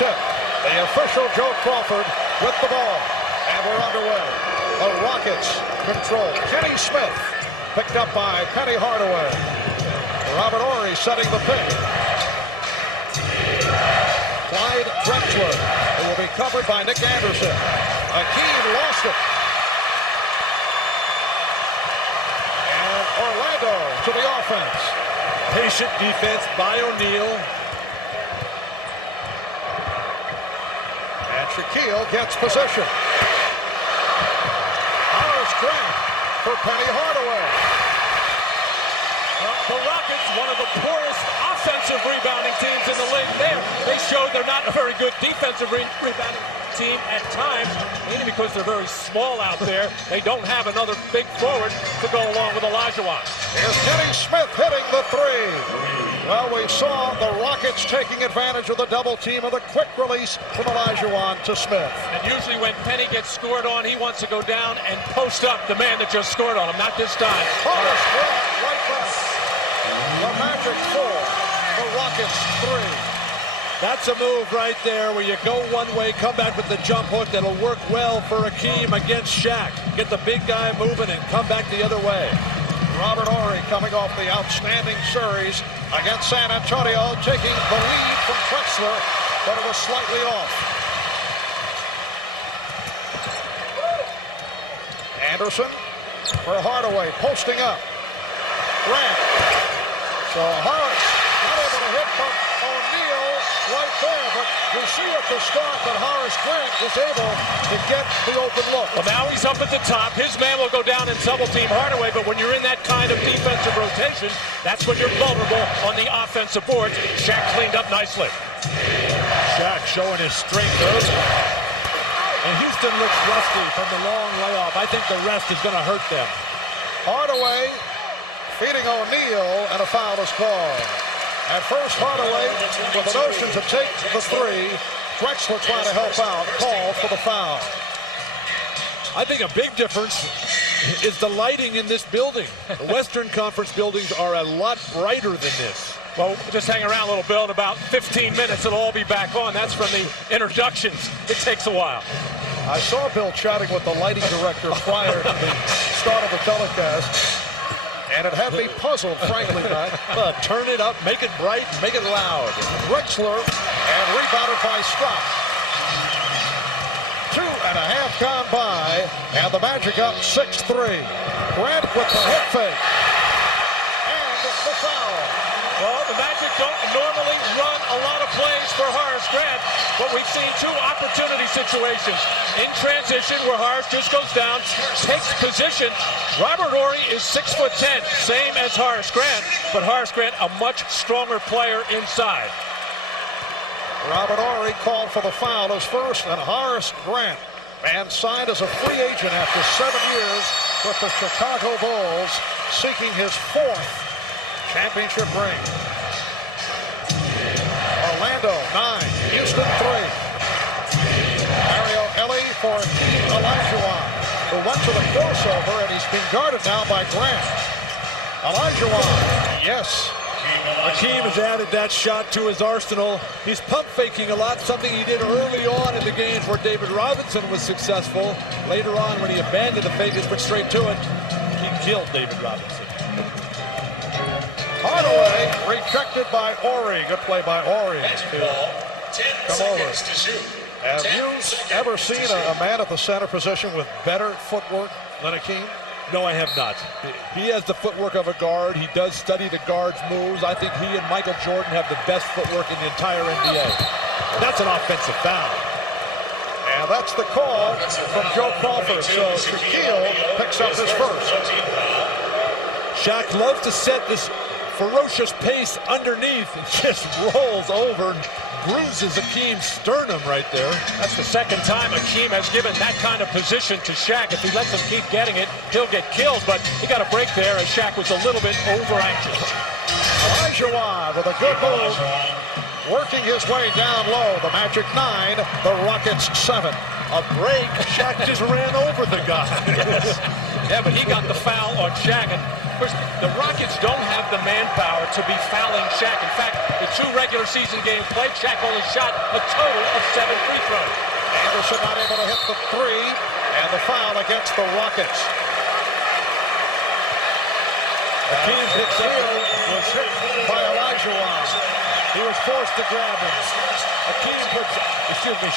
tip. The official Joe Crawford with the ball. And we're underway. The Rockets control. Kenny Smith picked up by Penny Hardaway. Robert Horry setting the pick. Clyde Drexler, who will be covered by Nick Anderson. Hakeem lost it. And Orlando to the offense. Patient defense by O'Neal. And Shaquille gets possession. Horace Grant for Penny Hardaway. The Rockets, one of the poorest offensive rebounding teams in the league there. They showed they're not a very good defensive rebounding team at times, mainly because they're very small out there. They don't have another big forward to go along with Olajuwon. Here's Kenny Smith hitting the three. Well, we saw the Rockets taking advantage of the double team of the quick release from Olajuwon to Smith. And usually when Penny gets scored on, he wants to go down and post up the man that just scored on him. Not this time. Horace Grant right back. The Magic 4, the Rockets 3. That's a move right there where you go one way, come back with the jump hook that'll work well for Hakeem against Shaq. Get the big guy moving and come back the other way. Robert Horry coming off the outstanding series against San Antonio, taking the lead from Drexler, but it was slightly off. Anderson for Hardaway, posting up. Grant. So Horace not able to hit from O'Neal right there, but you see at the start that Horace Grant is able to get the open look. Well, now he's up at the top. His man will go down and double team Hardaway, but when you're in that kind of defensive rotation, that's when you're vulnerable on the offensive boards. Shaq cleaned up nicely. Shaq showing his strength early. And Houston looks rusty from the long layoff. I think the rest is going to hurt them. Hardaway feeding O'Neal, and a foul is called. At first, Hardaway with a notion to take the three. Drexler trying to help out. Call for the foul. I think a big difference is the lighting in this building. The Western Conference buildings are a lot brighter than this. Well, just hang around a little, Bill. In about 15 minutes, it'll all be back on. That's from the introductions. It takes a while. I saw Bill chatting with the lighting director prior to the start of the telecast. And it had me puzzled, frankly, Matt. Turn it up, make it bright, make it loud. Drexler, and rebounded by Scott. 2.5 gone by, and the Magic up 6-3. Grant with the hip fake. And the foul. Well, the Magic don't normally run a lot of plays for Horace Grant, but we've seen two opportunity situations. In transition, where Horace just goes down, takes position. Robert Horry is 6'10", same as Horace Grant, but Horace Grant a much stronger player inside. Robert Horry called for the foul as first, and Horace Grant, and signed as a free agent after 7 years with the Chicago Bulls, seeking his 4th championship ring. Orlando 9, Houston 3. Mario Elie for Olajuwon, who went to the crossover, and he's being guarded now by Grant. Olajuwon, yes. Hakeem has added that shot to his arsenal. He's pump faking a lot, something he did early on in the games where David Robinson was successful. Later on, when he abandoned the fake, he went straight to it. He killed David Robinson. Hardaway rejected by Horry. Good play by Horry. Come over. Have you ever seen a man at the center position with better footwork than Hakeem? No, I have not. He has the footwork of a guard. He does study the guard's moves. I think he and Michael Jordan have the best footwork in the entire NBA. That's an offensive foul. And that's the call from Joe Crawford. So Shaquille picks up his first. Shaq loves to set this ferocious pace underneath and just rolls over and bruises Hakeem's sternum right there. That's the second time Hakeem has given that kind of position to Shaq. If he lets him keep getting it, he'll get killed, but he got a break there as Shaq was a little bit over anxious. Olajuwon with a good move. working his way down low. The Magic 9, the Rockets 7. A break. Shaq just ran over the guy. Yes. Yeah, but he got the foul on Shaq. And of course, the Rockets don't have the manpower to be fouling Shaq. In fact, the 2 regular season games played, Shaq only shot a total of 7 free throws. Anderson not able to hit the 3, and the foul against the Rockets. Hakeem picks up. Was hit by Olajuwon. He was forced to grab him.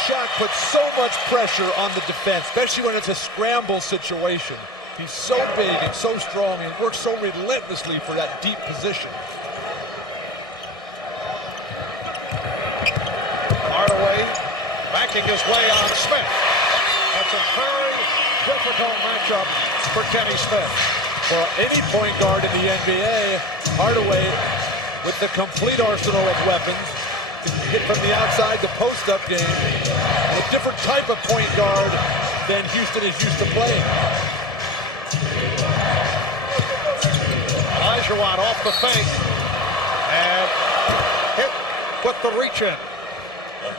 Shaq puts so much pressure on the defense, especially when it's a scramble situation. He's so big and so strong and works so relentlessly for that deep position. Hardaway backing his way on Smith. That's a very difficult matchup for Kenny Smith. For any point guard in the NBA, Hardaway, with the complete arsenal of weapons, can hit from the outside the post-up game, and a different type of point guard than Houston is used to playing. Olajuwon off the fake and hit with the reach-in.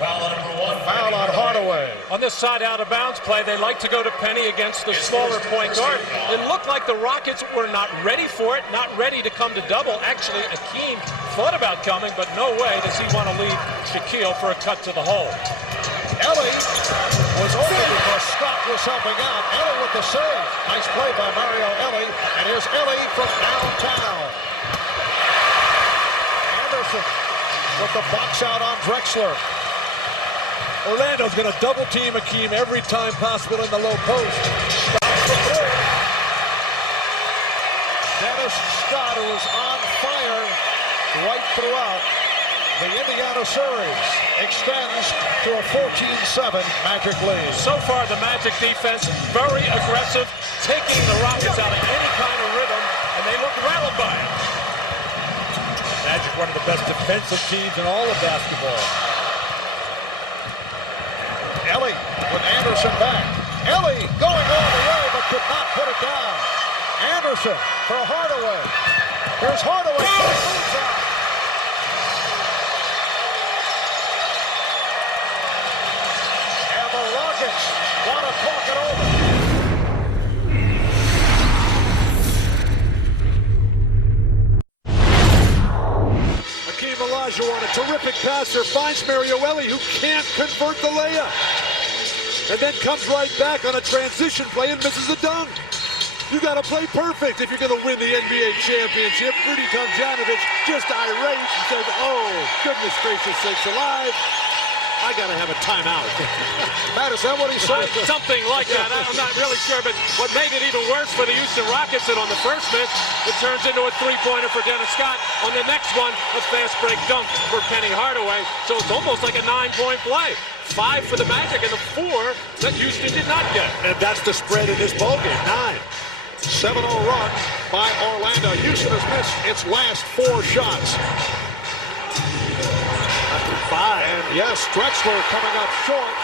Foul on Hardaway. On this side out of bounds play, they like to go to Penny against the smaller point guard. It looked like the Rockets were not ready for it, not ready to come to double. Actually, Hakeem thought about coming, but no way does he want to leave Shaquille for a cut to the hole. Ellie was open because Scott was helping out. Ellie with the save. Nice play by Mario Ellie. And here's Ellie from downtown. Anderson with the box out on Drexler. Orlando's going to double team Hakeem every time possible in the low post. Stops the three. Dennis Scott, who is on fire right throughout the Indiana series, extends to a 14-7 Magic lead. So far, the Magic defense very aggressive, taking the Rockets out of any kind of rhythm, and they look rattled by it. Magic, one of the best defensive teams in all of basketball. Ellie with Anderson back. Ellie going all the way, but could not put it down. Anderson for Hardaway. Here's Hardaway. Moves out. And the Rockets want to talk it over. Hakeem Olajuwon, a terrific passer, finds Mario Ellie, who can't convert the layup. And then comes right back on a transition play and misses a dunk. You got to play perfect if you're going to win the NBA championship. Rudy Tomjanovich just irate and says, oh, goodness gracious sakes alive, I got to have a timeout. Matt, is that what he said? Something like that. I'm not really sure, but what made it even worse for the Houston Rockets that on the first miss, it turns into a three-pointer for Dennis Scott. On the next one, a fast break dunk for Penny Hardaway. So it's almost like a 9-point play. 5 for the Magic and the 4 that Houston did not get. And that's the spread in this ballgame, 9. 7-0 run by Orlando. Houston has missed its last 4 shots. After 5. And yes, Drexler coming up short.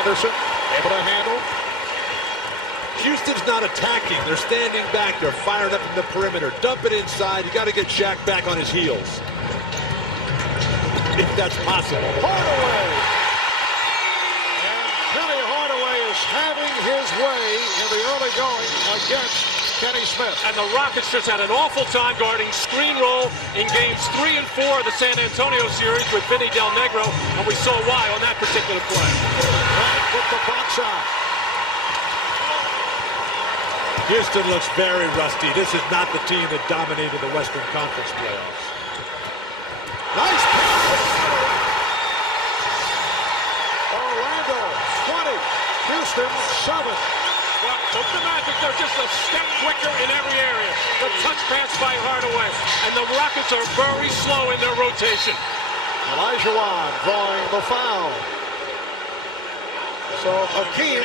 Anderson able to handle. Houston's not attacking. They're standing back. They're firing up from the perimeter. Dump it inside. You got to get Shaq back on his heels. If that's possible. Hardaway. Penny Hardaway is having his way in the early going against Kenny Smith. And the Rockets just had an awful time guarding screen roll in games 3 and 4 of the San Antonio series with Vinny Del Negro, and we saw why on that particular play. Right with the box out. Houston looks very rusty. This is not the team that dominated the Western Conference playoffs. Nice pass. Orlando 20. Houston 7. Well, the Magic, they're just a step quicker in every area. The touch pass by Hardaway. And the Rockets are very slow in their rotation. Olajuwon drawing the foul. So Hakeem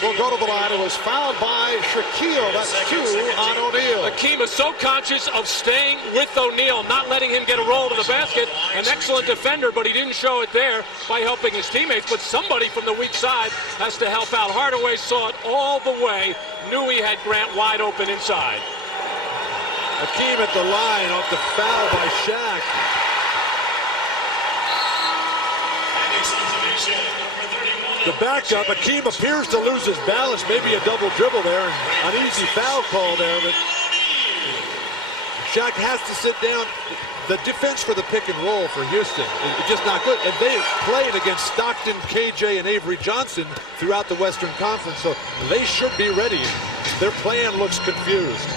will go to the line. It was fouled by Shaquille. That's 2 on O'Neal. Hakeem is so conscious of staying with O'Neal, not letting him get a roll to the basket. An excellent defender, but he didn't show it there by helping his teammates. But somebody from the weak side has to help out. Hardaway saw it all the way, knew he had Grant wide open inside. Hakeem at the line off the foul by Shaq. The backup, Akeem appears to lose his balance. Maybe a double dribble there, and an easy foul call there, but Shaq has to sit down. The defense for the pick and roll for Houston is just not good. And they played against Stockton, KJ, and Avery Johnson throughout the Western Conference, so they should be ready. Their plan looks confused.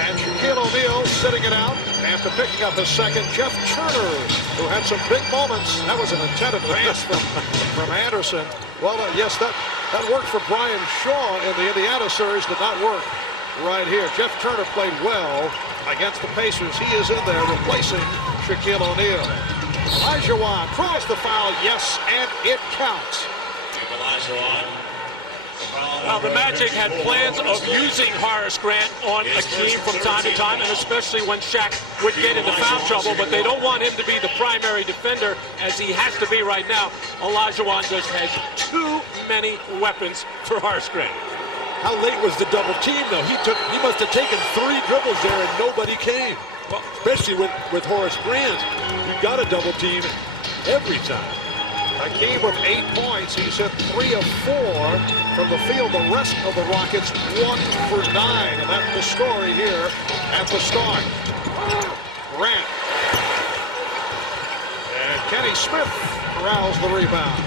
And Shaquille O'Neal sitting it out after picking up his second. Jeff Turner, who had some big moments. That was an intended pass from Anderson. Well, yes, that worked for Brian Shaw in the Indiana series. Did not work right here. Jeff Turner played well against the Pacers. He is in there replacing Shaquille O'Neal. Olajuwon draws the foul. Yes, and it counts. Well, the Magic had plans of using Horace Grant on Akeem from time to time, and especially when Shaq would get into foul trouble, but they don't want him to be the primary defender, as he has to be right now. Olajuwon just has too many weapons for Horace Grant. How late was the double team, though? He must have taken 3 dribbles there, and nobody came. Well, especially with Horace Grant. You got a double team every time. Akeem with 8 points. He's hit 3 of 4 from the field. The rest of the Rockets 1 for 9. And that's the story here at the start. Grant. And Kenny Smith corrals the rebound.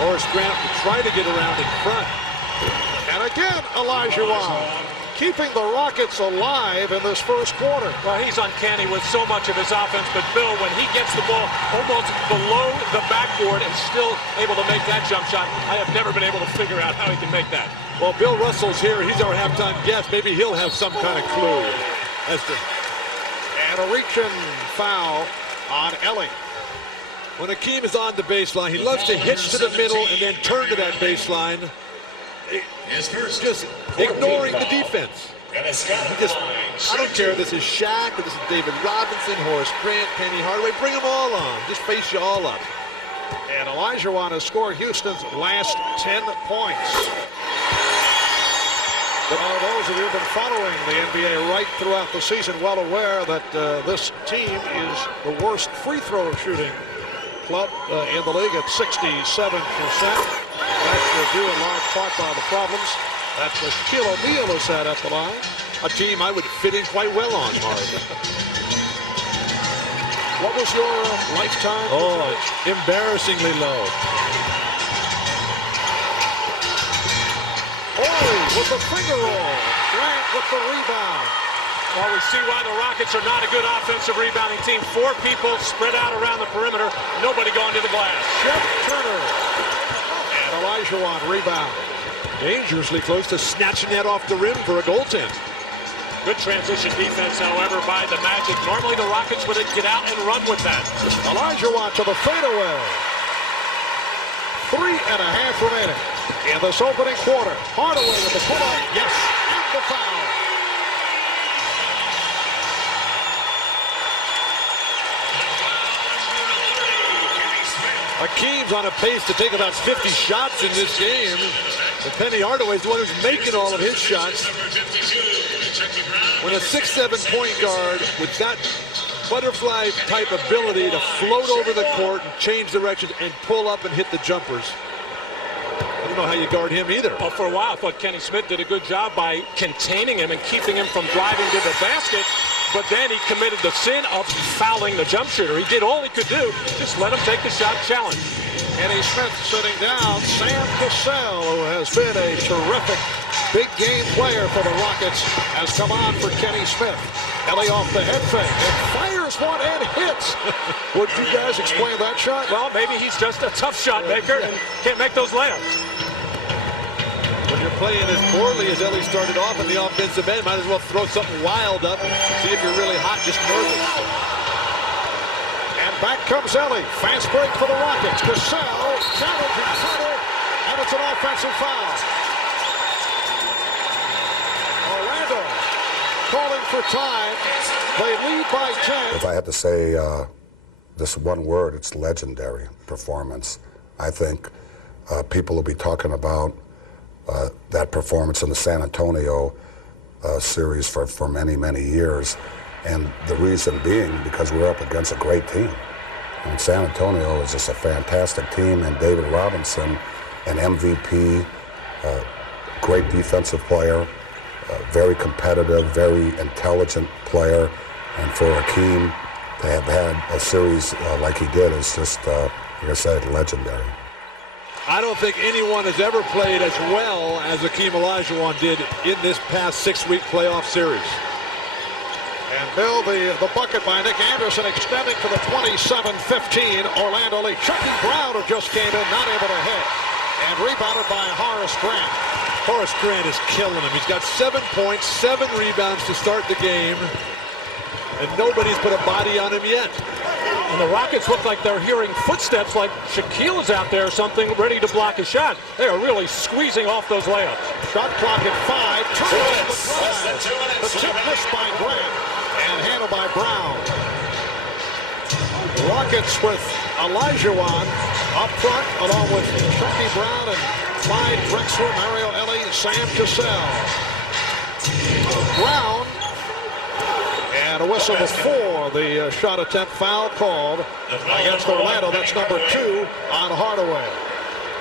Horace Grant will try to get around in front. And again, Olajuwon keeping the Rockets alive in this first quarter. Well, he's uncanny with so much of his offense, but Bill, when he gets the ball almost below the backboard and still able to make that jump shot, I have never been able to figure out how he can make that. Well, Bill Russell's here. He's our halftime guest. Maybe he'll have some kind of clue as to... And a reach-in foul on Ellie. When Akeem is on the baseline, he loves to hitch to the middle and then turn to that baseline. Just ignoring the defense. I don't care if this is Shaq or this is David Robinson, Horace Grant, Penny Hardaway. Bring them all on. Just face you all up. And Olajuwon has scored Houston's last 10 points. Those of you who have been following the NBA right throughout the season well aware that this team is the worst free throw shooting club in the league at 67%. That's due in large part by the problems that Shaquille O'Neal has had at the line. A team I would fit in quite well on, Mark. What was your lifetime? Oh, embarrassingly low. With the finger roll. Grant with the rebound. Well, we see why the Rockets are not a good offensive rebounding team. 4 people spread out around the perimeter. Nobody going to the glass. Jeff Turner. And Olajuwon rebound. Dangerously close to snatching that off the rim for a goaltend. Good transition defense, however, by the Magic. Normally the Rockets would get out and run with that. Olajuwon to the fadeaway. 3.5 remaining in this opening quarter. Hardaway with the pull-up. Yes, and the foul. Akeem's on a pace to take about 50 shots in this game. But Penny Hardaway's the one who's making all of his shots. When a 6'7" point guard with that butterfly-type ability to float over the court and change directions and pull up and hit the jumpers, I don't know how you guard him either. Well, for a while, I thought Kenny Smith did a good job by containing him and keeping him from driving to the basket. But then he committed the sin of fouling the jump shooter. He did all he could do. Just let him take the shot challenge. Kenny Smith sitting down. Sam Cassell, who has been a terrific big game player for the Rockets, has come on for Kenny Smith. Ellie off the head fake and fires one and hits. Would you guys explain that shot? Well, maybe he's just a tough shot maker and can't make those layups. When you're playing as poorly as Ellie started off in the offensive end, might as well throw something wild up and see if you're really hot, just nervous. And back comes Ellie. Fast break for the Rockets. Cassell challenging Turner, and it's an offensive foul. Orlando calling for time. They lead by 10. If I had to say this one word, it's legendary performance. I think people will be talking about that performance in the San Antonio series for many, many years. And the reason being because we're up against a great team. And San Antonio is just a fantastic team, and David Robinson, an MVP, great defensive player, very competitive, very intelligent player, and for Akeem to have had a series like he did is just, like I said, legendary. I don't think anyone has ever played as well as Akeem Olajuwon did in this past 6-week playoff series. And Bill, the bucket by Nick Anderson extending to the 27-15 Orlando lead. Chucky Brown, who just came in, not able to hit. And rebounded by Horace Grant. Horace Grant is killing him. He's got 7 points, 7 rebounds to start the game. And nobody's put a body on him yet. And the Rockets look like they're hearing footsteps, like Shaquille is out there or something, ready to block a shot. They are really squeezing off those layups. Shot clock at 5. The tip missed by Grant and handled by Brown. Rockets with Olajuwon up front, along with Chucky Brown and Clyde Drexler, Mario Elie, Sam Cassell. Brown, and a whistle before the shot attempt foul called against Orlando. That's number 2 on Hardaway.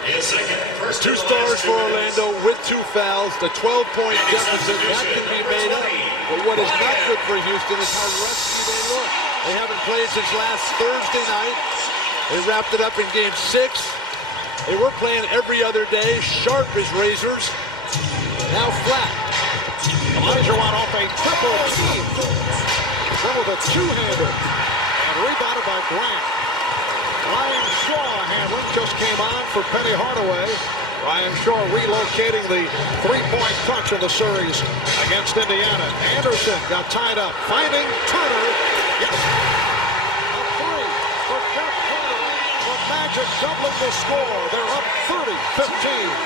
2 stars for Orlando with 2 fouls. The 12-point deficit, that can be made up. But what is not good for Houston is how rusty they look. They haven't played since last Thursday night. They wrapped it up in game 6. They were playing every other day, sharp as razors. Now flat. Olajuwon off a triple team. Then with a two-hander. And rebounded by Grant. Ryan Shaw handling just came on for Penny Hardaway. Ryan Shaw relocating the three-point touch in the series against Indiana. Anderson got tied up. Finding Turner. Yes. A 3 for Jeff Turner. The Magic doubling the score. They're up 30-15.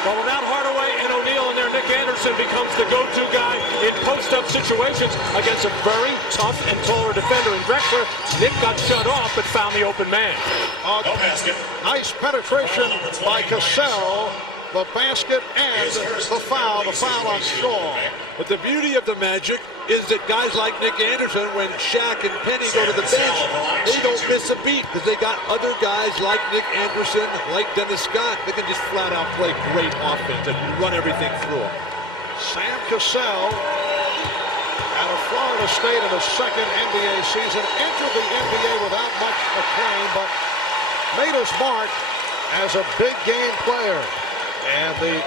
Well, without Hardaway and O'Neal in there, Nick Anderson becomes the go-to guy in post-up situations against a very tough and taller defender in Drexler. Nick got shut off but found the open man. No basket. Nice penetration by Cassell. The basket and the foul on Shaw. But the beauty of the Magic is that guys like Nick Anderson, when Shaq and Penny go to the bench, they don't miss a beat because they got other guys like Nick Anderson, like Dennis Scott, that can just flat out play great offense and run everything through them. Sam Cassell out of Florida State in his second NBA season, entered the NBA without much acclaim, but made his mark as a big game player. And the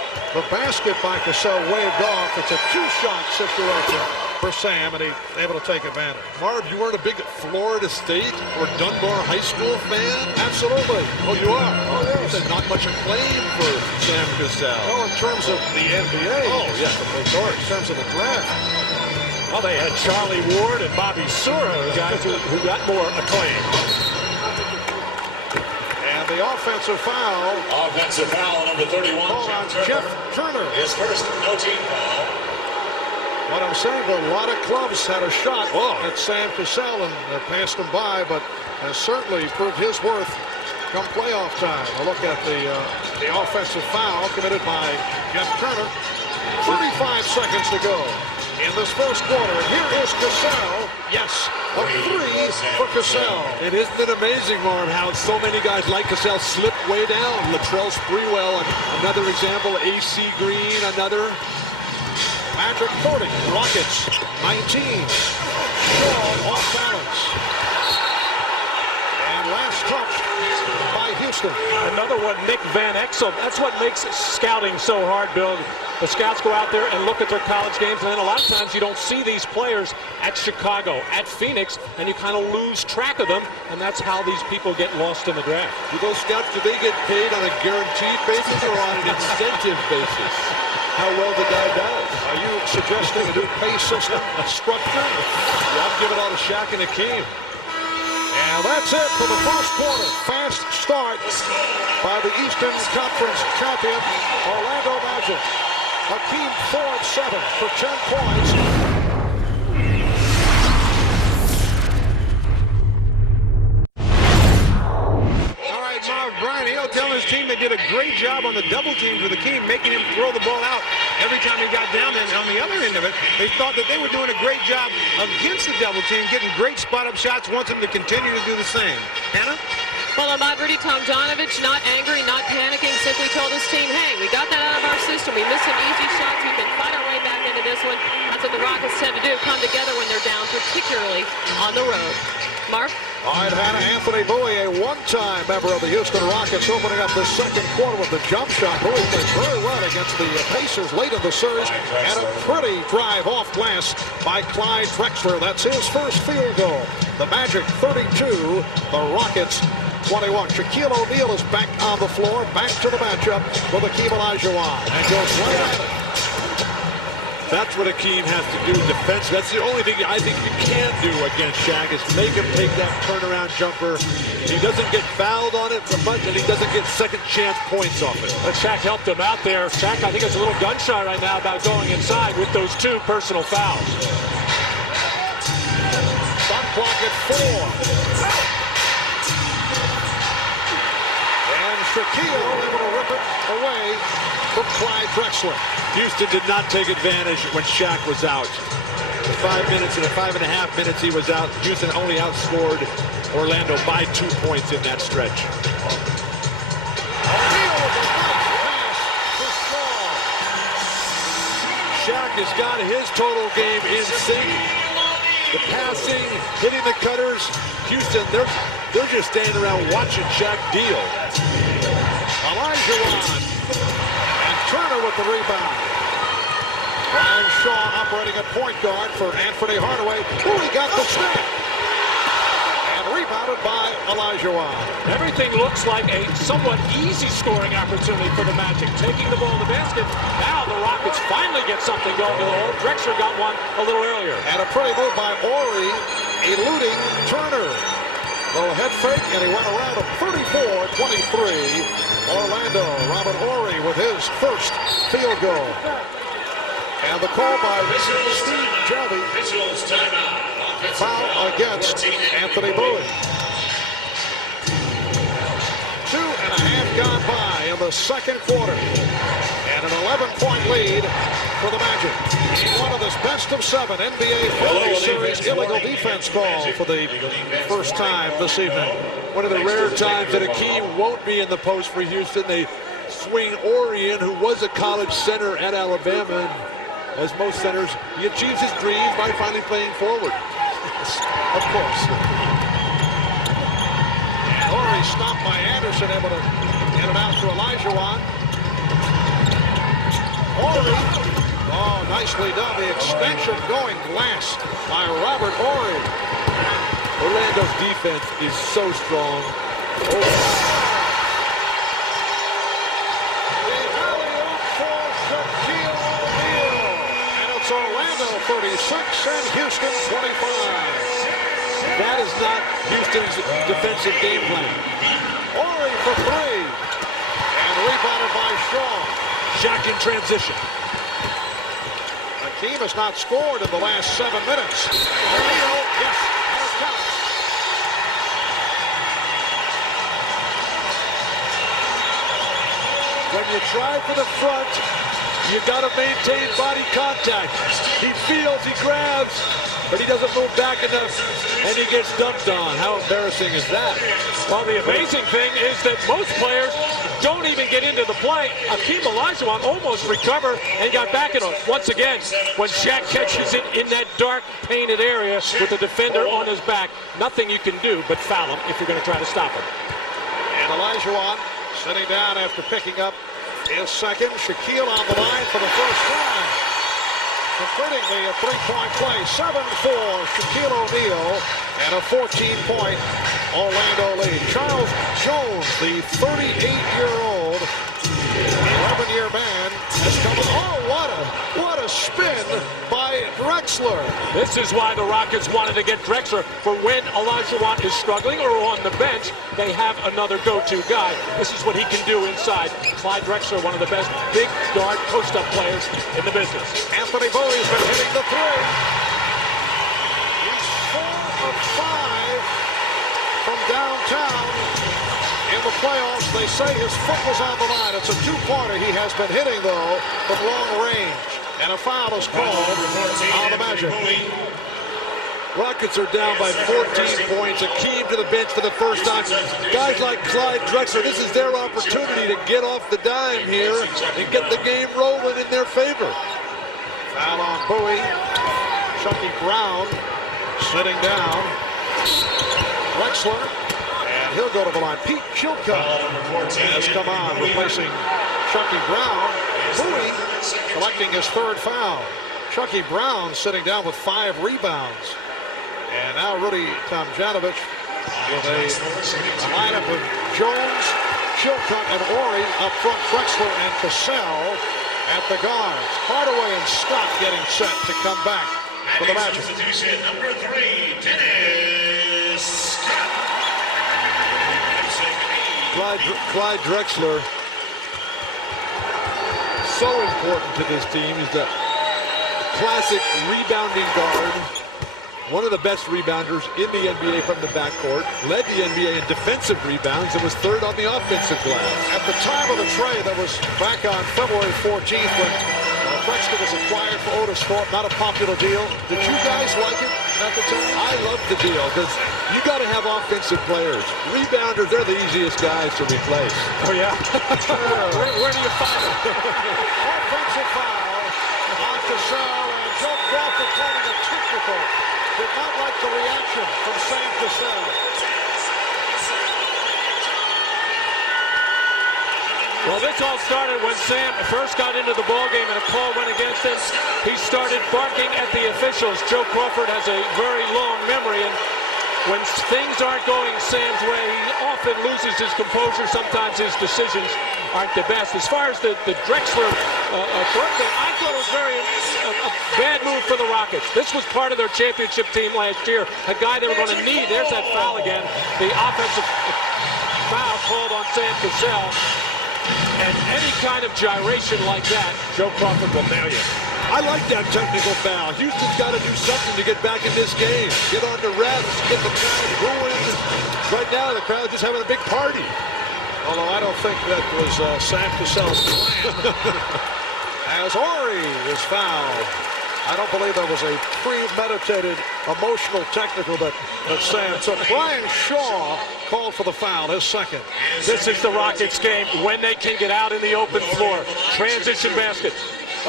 basket by Cassell waved off. It's a 2-shot situation for Sam, and he's able to take advantage. Marv, you weren't a big Florida State or Dunbar High School fan? Absolutely. Oh, you are? Oh, yes. You said not much acclaim for Sam Cassell. No, in terms of the NBA. Oh, yeah, of course. In terms of the draft. Well, they had Charlie Ward and Bobby Sura, guys who got more acclaim. And the offensive foul. Offensive foul, number 31. Called on Jeff Turner. His first, no team foul. What I'm saying, a lot of clubs had a shot at Sam Cassell and passed him by, but has certainly proved his worth come playoff time. A look at the offensive foul committed by Jeff Turner. 35 seconds to go in this first quarter. Here is Cassell. Yes, a 3 for Cassell. And isn't it amazing, Marv, how so many guys like Cassell slip way down? Latrell Sprewell, another example. AC Green, another. Magic 40. Rockets 19. Shaw off balance. And last touch by Houston. Another one, Nick Van Exel. That's what makes scouting so hard, Bill. The scouts go out there and look at their college games, and then a lot of times you don't see these players at Chicago, at Phoenix, and you kind of lose track of them, and that's how these people get lost in the draft. Do those scouts, do they get paid on a guaranteed basis or on an incentive basis? How well the guy does. Are you suggesting a new pay system structure? Yeah, I'd give it all to Shaq and Akeem. And that's it for the first quarter. Fast start by the Eastern Conference champion, Orlando Magic. Akeem 4 of 7 for 10 points. All right, Marv, Brian Hill telling his team they did a great job on the double team for the Akeem, making him throw the ball out every time he got down there. And on the other end of it, they thought that they were doing a great job against the double team, getting great spot-up shots, wants them to continue to do the same. Hannah? Well, Ahmad Rudy Tomjanovich, not angry, not panicking, simply told his team, hey, we got that out of our system. We missed some easy shots. We can fight our way back into this one. That's what the Rockets tend to do, come together when they're down, particularly on the road. Marv? All right, Hannah, Anthony Bowie, a one-time member of the Houston Rockets, opening up the second quarter with the jump shot. Bowie played very well against the Pacers late in the surge, and a pretty drive off glass by Clyde Drexler. That's his first field goal. The Magic 32, the Rockets 21. Shaquille O'Neal is back on the floor, back to the matchup with Hakeem Olajuwon, and goes right at it. That's what Hakeem has to do defense. That's the only thing I think you can do against Shaq is make him take that turnaround jumper. He doesn't get fouled on it for much, and he doesn't get second chance points off it. But Shaq helped him out there. Shaq, I think, has a little gun shy right now about going inside with those 2 personal fouls. Shot clock at 4. And Shaquille able to rip it away from Clyde Drexler. Houston did not take advantage when Shaq was out. The 5 minutes and the 5.5 minutes he was out, Houston only outscored Orlando by 2 points in that stretch. O'Neal with a nice pass to Shaw. Shaq has got his total game in sync. The passing, hitting the cutters. Houston, they're just standing around watching Shaq deal. Olajuwon. And Turner with the rebound. Brian Shaw operating at point guard for Anthony Hardaway. Oh, he got the snap. And rebounded by Olajuwon. Everything looks like a somewhat easy scoring opportunity for the Magic. Taking the ball to the basket. Now the Rockets finally get something going to the hole. Drexler got one a little earlier. And a pretty move by Horry, eluding Turner. Little head fake, and he went around him. 34-23. Orlando, Robert Horry with his first field goal. And the call by Steve Jarvie. Foul against Anthony Bowie. 2.5 gone by in the second quarter. And an 11-point lead for the Magic. One of this best of 7 NBA Finals Series illegal defense call for the first time this evening. One of the rare times that Hakeem won't be in the post for Houston. They swing Orion, who was a college center at Alabama. And as most centers, he achieves his dreams by finally playing forward. Of course. And Horry stopped by Anderson, able to get it out to Olajuwon. Horry. Oh, nicely done. The extension going glass by Robert Horry. Orlando's defense is so strong. The alley-oop for Shaquille O'Neal. And it's Orlando 36 and Houston 25. That is not Houston's defensive game plan. Horry for 3. And rebounded by Shaw. Shaq in transition. Hakeem has not scored in the last 7 minutes. O'Neal, yes, and it counts. When you try for the front, you got to maintain body contact. He feels, he grabs, but he doesn't move back enough, and he gets dunked on. How embarrassing is that? Well, the amazing thing is that most players don't even get into the play. Hakeem Olajuwon almost recovered and got back in it. Once again, when Shaq catches it in that dark, painted area with the defender on his back, nothing you can do but foul him if you're going to try to stop him. And Olajuwon sitting down after picking up his second. Shaquille on the line for the first time. Completing the three-point play. 7-4 Shaquille O'Neal and a 14-point Orlando lead. Charles Jones, the 38-year-old, 11-year man, has come. Oh, what a spin by Drexler. This is why the Rockets wanted to get Drexler, for when Olajuwon is struggling or on the bench, they have another go-to guy. This is what he can do inside. Clyde Drexler, one of the best big guard post-up players in the business. Anthony Bowie's been hitting the three. He's 4 of 5 from downtown in the playoffs. They say his foot was on the line. It's a two-pointer he has been hitting, though, from long range. And a foul is called on the Magic. Rockets are down by 14 points. Akeem to the bench for the first time. Guys like Clyde Drexler, this is their opportunity to get off the dime here and get the game rolling in their favor. Foul on Bowie. Chucky Brown sitting down. Drexler, and he'll go to the line. Pete Chilcutt has come on, replacing Chucky Brown. Bowie collecting his third foul. Chucky Brown sitting down with 5 rebounds. And now Rudy Tomjanovich with a lineup of Jones, Chilcutt, and Ori up front. Drexler and Cassell at the guards. Hardaway and Scott getting set to come back for the Magic. Substitution number 3, Dennis Scott. Clyde Drexler, so important to this team. He's the classic rebounding guard, one of the best rebounders in the NBA from the backcourt, led the NBA in defensive rebounds and was third on the offensive glass. At the time of the trade, that was back on February 14th when Drexler was acquired for Otis Thorpe, not a popular deal. Did you guys like it at the time? I love the deal because you got to have offensive players. Rebounders, they're the easiest guys to replace. Oh, yeah. where do you find them? Offensive foul on Cassell, and Joe Crawford calling a technical. Did not like the reaction from Sam Cassell. Well, this all started when Sam first got into the ballgame and a call went against him. He started barking at the officials. Joe Crawford has a very long memory, and when things aren't going Sam's way, he often loses his composure. Sometimes his decisions aren't the best. As far as the Drexler birthday, I thought it was a bad move for the Rockets. This was part of their championship team last year, a guy they were going to need. There's that foul again, the offensive foul called on Sam Cassell. And any kind of gyration like that, Joe Crawford will nail you. I like that technical foul. Houston's got to do something to get back in this game. Get on the refs, get the crowd going. Right now, the crowd's just having a big party. Although I don't think that was Sam Cassell's plan. As Ori is fouled. I don't believe there was a premeditated, emotional technical that Sam took. Brian Shaw called for the foul, his second. This is the Rockets game when they can get out in the open floor. Transition basket.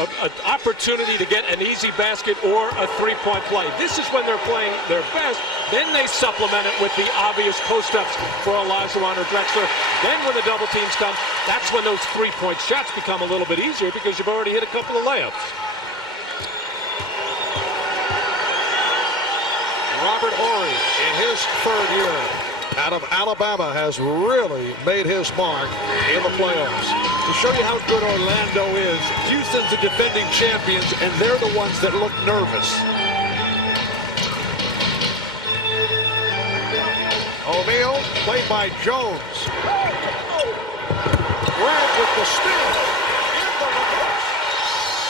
An opportunity to get an easy basket or a three-point play. This is when they're playing their best. Then they supplement it with the obvious post-ups for Olajuwon or Drexler. Then when the double teams come, that's when those three-point shots become a little bit easier because you've already hit a couple of layups. Robert Ori, in his third year out of Alabama, has really made his mark in the playoffs. To show you how good Orlando is, Houston's the defending champions, and they're the ones that look nervous. O'Neal, played by Jones. Grant with the steal. In the reverse.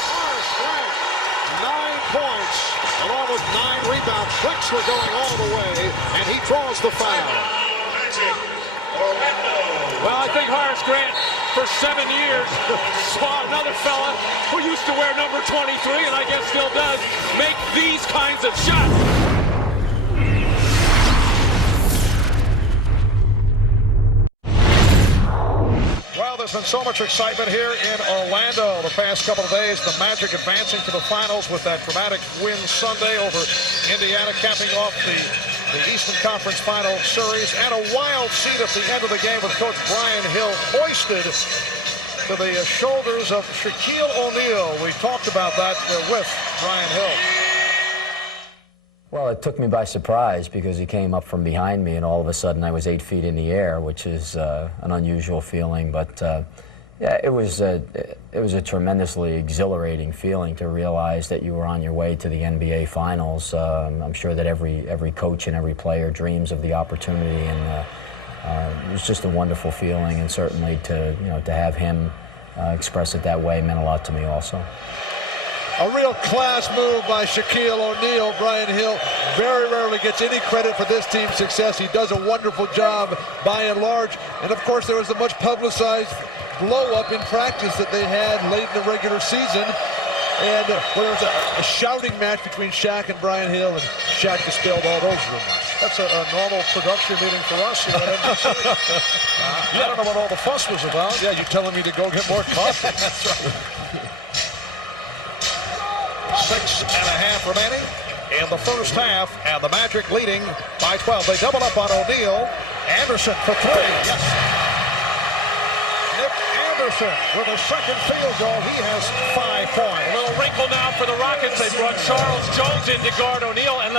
Horace Grant, 9 points, along with 9 rebounds. Drexler going all the way, and he draws the foul. Well, I think Horace Grant, for 7 years, saw another fella who used to wear number 23, and I guess still does, make these kinds of shots. Well, there's been so much excitement here in Orlando the past couple of days. The Magic advancing to the finals with that dramatic win Sunday over Indiana, capping off the Eastern Conference Final Series, and a wild scene at the end of the game with Coach Brian Hill hoisted to the shoulders of Shaquille O'Neal. We talked about that with Brian Hill. Well, it took me by surprise because he came up from behind me and all of a sudden I was 8 feet in the air, which is an unusual feeling. But yeah, it was a tremendously exhilarating feeling to realize that you were on your way to the NBA Finals. I'm sure that every coach and every player dreams of the opportunity, and it was just a wonderful feeling. And certainly to have him express it that way meant a lot to me also. A real class move by Shaquille O'Neal. Brian Hill very rarely gets any credit for this team's success. He does a wonderful job by and large. And of course, there was a much publicized blow-up in practice that they had late in the regular season. And there was a shouting match between Shaq and Brian Hill, and Shaq dispelled all those rumors. That's a normal production meeting for us here at NBC. I don't know what all the fuss was about. Yeah, you telling me to go get more coffee? That's right. 6.5 remaining in the first half, and the Magic leading by 12. They double up on O'Neal. Anderson for three. Yes. Nick Anderson with a second field goal. He has 5 points. A little wrinkle now for the Rockets. They brought Charles Jones in to guard O'Neal, and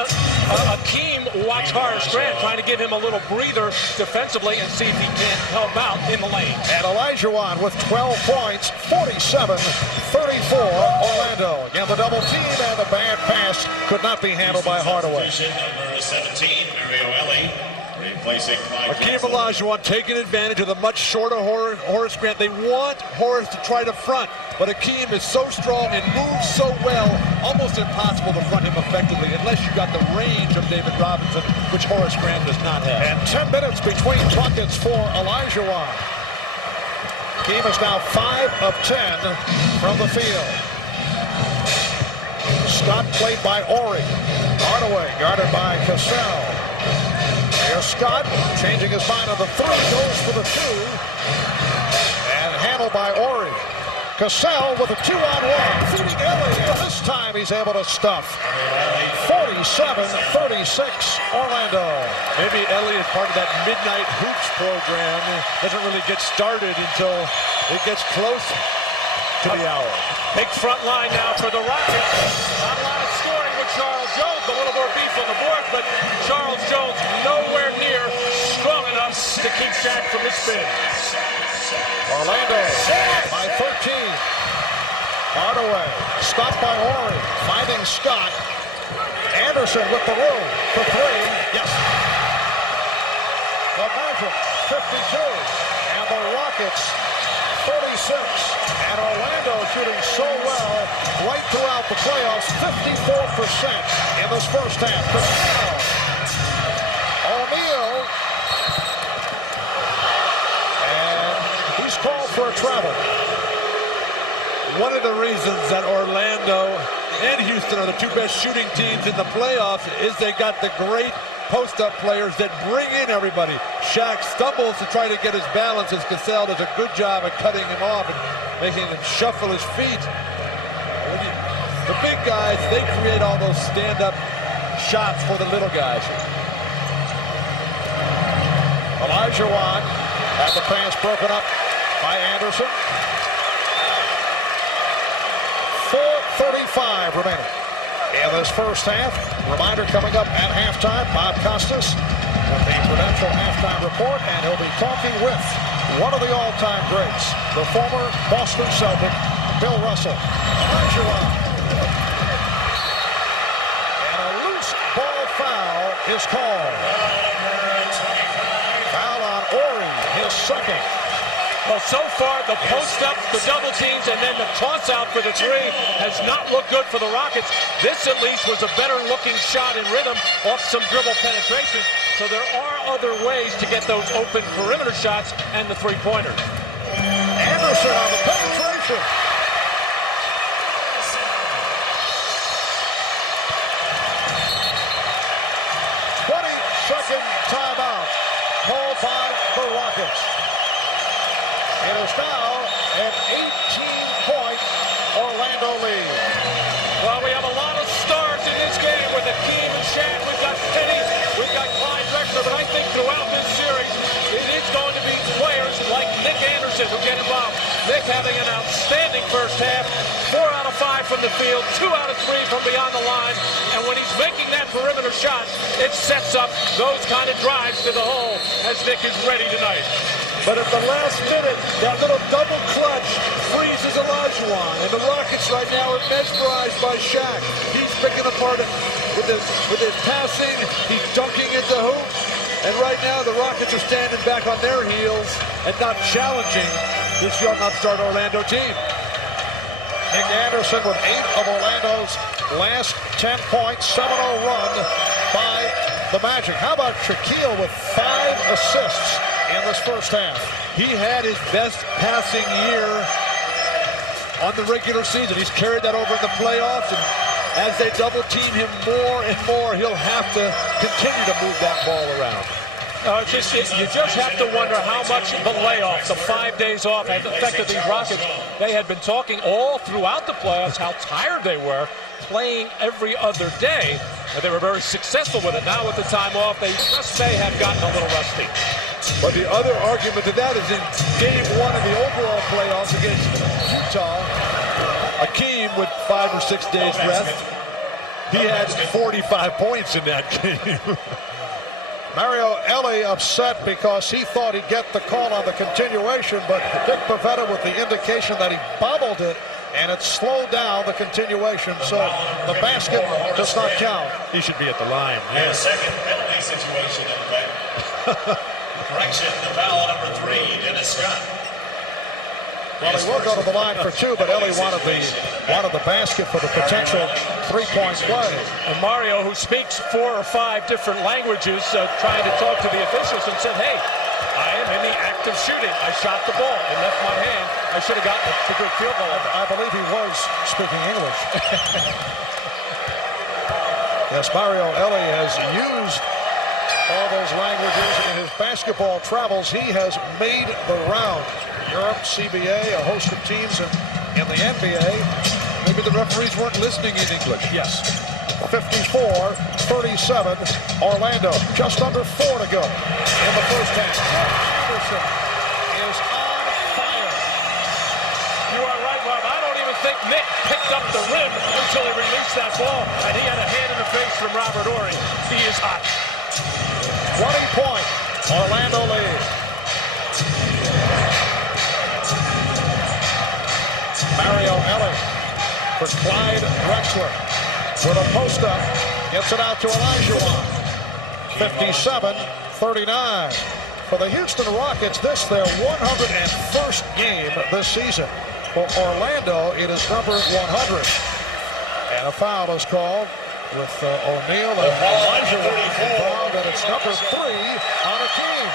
Akeem watched Horace Grant, trying to give him a little breather defensively and see if he can help out in the lane. And Olajuwon with 12 points, 47-34 Orlando. Again, the double team and the bad pass could not be handled by Hardaway. Number 17, Mario Elie, replacing Clyde Akeem Drexler. Olajuwon taking advantage of the much shorter Horace Grant. They want Horace to try to front, but Akeem is so strong and moves so well, almost impossible to front him effectively unless you got the range of David Robinson, which Horace Grant does not have. And 10 minutes between buckets for Olajuwon. Akeem is now 5 of 10 from the field. Scott played by Ori. Hardaway guarded by Cassell. Here's Scott changing his mind on the 3, goes for the 2, and handled by Ori. Cassell with a 2-on-1, feeding Elie, and this time he's able to stuff. 47-36 Orlando. Maybe Elie is part of that midnight hoops program. Doesn't really get started until it gets close to the hour. Big front line now for the Rockets. Not a lot of scoring with Charles Jones. A little more beef on the board, but Charles Jones nowhere near strong enough to keep Shaq from his spin. Orlando by 13. Hardaway stopped by Ori, finding Scott. Anderson with the room for 3. Yes. The Magic 52 and the Rockets 46. And Orlando shooting so well right throughout the playoffs, 54% in this first half. O'Neal, and he's called for a travel. One of the reasons that Orlando and Houston are the 2 best shooting teams in the playoffs is they got the great post-up players that bring in everybody. Shaq stumbles to try to get his balance as Cassell does a good job of cutting him off and making him shuffle his feet. The big guys, they create all those stand-up shots for the little guys. Olajuwon had the pass broken up by Anderson. 4:35 remaining in this first half. Reminder coming up at halftime, Bob Costas with the Prudential halftime report, and he'll be talking with one of the all-time greats, the former Boston Celtic, Bill Russell. Olajuwon. And a loose ball foul is called. Foul on Ori, his second. Well, so far, the post-up, the double teams, and then the toss-out for the 3 has not looked good for the Rockets. This, at least, was a better-looking shot in rhythm off some dribble penetration. So there are other ways to get those open perimeter shots and the 3-pointer. Anderson on the penetration. Second timeout called by the Rockets. It is now an 18-point Orlando lead. Well, we have a lot of stars in this game with Akeem and Shaq. We've got Penny, we've got Clyde Drexler, but I think throughout this series, it is going to be players like Nick Anderson who get involved. Nick having an outstanding first half, 4 out of 5 from the field, 2 out of 3 from beyond the line, and when he's making that perimeter shot, it sets up those kind of drives to the hole as Nick is ready tonight. But at the last minute, that little double clutch freezes Olajuwon. And the Rockets right now are mesmerized by Shaq. He's picking apart it with his passing. He's dunking at the hoop. And right now, the Rockets are standing back on their heels and not challenging this young upstart Orlando team. Nick Anderson with 8 of Orlando's last 10 points, 7-0 run by the Magic. How about Shaquille with 5 assists in this first half? He had his best passing year on the regular season. He's carried that over in the playoffs, and as they double team him more and more, he'll have to continue to move that ball around. You just have to wonder how much the layoff, the 5 days off, has affected these Rockets. They had been talking all throughout the playoffs how tired they were playing every other day, and they were very successful with it. Now with the time off, they just may have gotten a little rusty. But the other argument to that is in game 1 of the overall playoffs against Utah, Akeem with 5 or 6 days rest, he had 45 points in that game. Mario Elie upset because he thought he'd get the call on the continuation, but Dick Pavetta with the indication that he bobbled it, and it slowed down the continuation, so the basket does not count. He should be at the line. And a second penalty situation in effect. Correction, the foul number 3, Dennis Scott. Well, he will go to the line for 2, but Elie wanted the basket for the potential three-point play. And Mario, who speaks 4 or 5 different languages, trying to talk to the officials and said, hey, I am in the act of shooting. I shot the ball. It left my hand. I should have gotten a good field goal. I believe he was speaking English. Yes, Mario Elie has used all those languages in his basketball travels. He has made the round. Europe, CBA, a host of teams in the NBA. Maybe the referees weren't listening in English. Yes. 54-37, Orlando. Just under 4 to go in the first half. Anderson is on fire. You are right, Rob. I don't even think Nick picked up the rim until he released that ball, and he had a hand in the face from Robert Horry. He is hot. 20-point Orlando lead. Mario Elie for Clyde Drexler with a post-up. Gets it out to Olajuwon. 57-39. For the Houston Rockets, this their 101st game this season. For Orlando, it is number 100. And a foul is called with O'Neal and Olajuwon involved, and it's number 3 on Akeem.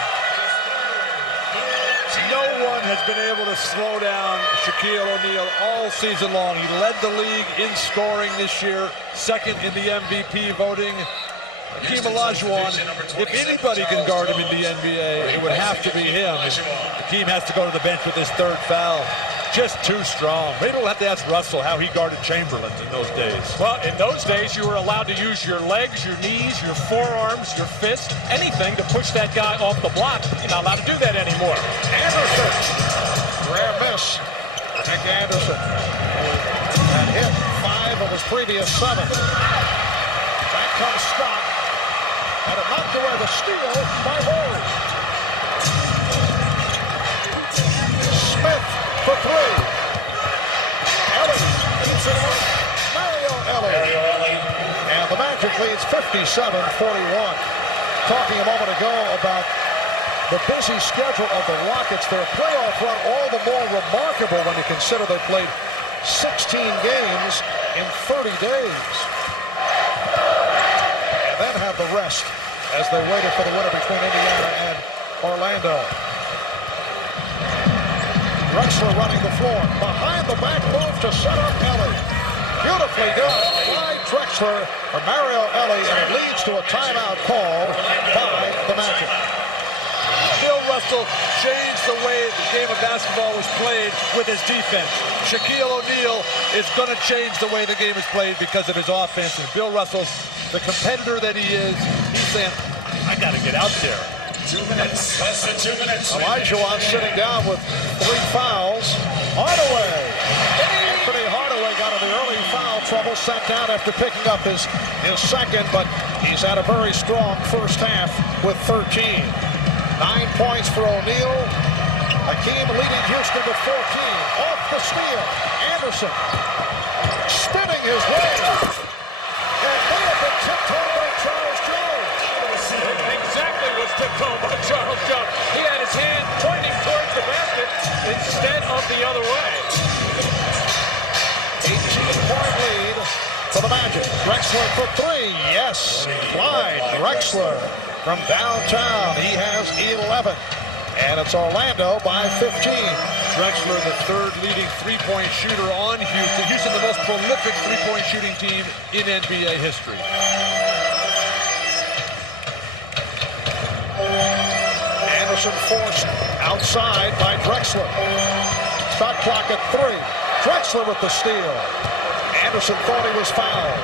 No one has been able to slow down Shaquille O'Neal all season long. He led the league in scoring this year, second in the MVP voting. Akeem Olajuwon, if anybody can guard him in the NBA, it would have to be him. Akeem has to go to the bench with his 3rd foul. Just too strong. Maybe we'll have to ask Russell how he guarded Chamberlain in those days. Well, in those days, you were allowed to use your legs, your knees, your forearms, your fists, anything to push that guy off the block. You're not allowed to do that anymore. Anderson. Rare miss. Nick Anderson had hit 5 of his previous 7. Back comes Scott. And it knocked away the steal by Horry. Smith for 3. Elie keeps it on. Mario Elie. And the Magic leads 57-41. Talking a moment ago about the busy schedule of the Rockets, their playoff run all the more remarkable when you consider they played 16 games in 30 days. And then have the rest as they waited for the winner between Indiana and Orlando. Drexler running the floor. Behind the back move to set up Elie. Beautifully done by Drexler for Mario Elie, and it leads to a timeout called by the Magic. Bill Russell changed the way the game of basketball was played with his defense. Shaquille O'Neal is going to change the way the game is played because of his offense. And Bill Russell, the competitor that he is, he's saying, I got to get out there. 2 minutes, less than 2 minutes. Olajuwon sitting down with 3 fouls. Hardaway. Anthony Hardaway got in the early foul trouble, sat down after picking up his second, but he's had a very strong first half with 13. 9 points for O'Neal. Akeem leading Houston to 14. Off the steal. Anderson spinning his way. And may have been tipped-toed by Charles Jones. Exactly was tipped-toed by Charles Jones. He had his hand pointing towards the basket instead of the other way. 18-point lead for the Magic. Drexler for 3. Yes, Clyde Drexler from downtown. He has 11. And it's Orlando by 15. Drexler, the third leading three-point shooter on Houston. Houston, the most prolific three-point shooting team in NBA history. Anderson forced outside by Drexler. Shot clock at 3. Drexler with the steal. Anderson thought he was fouled.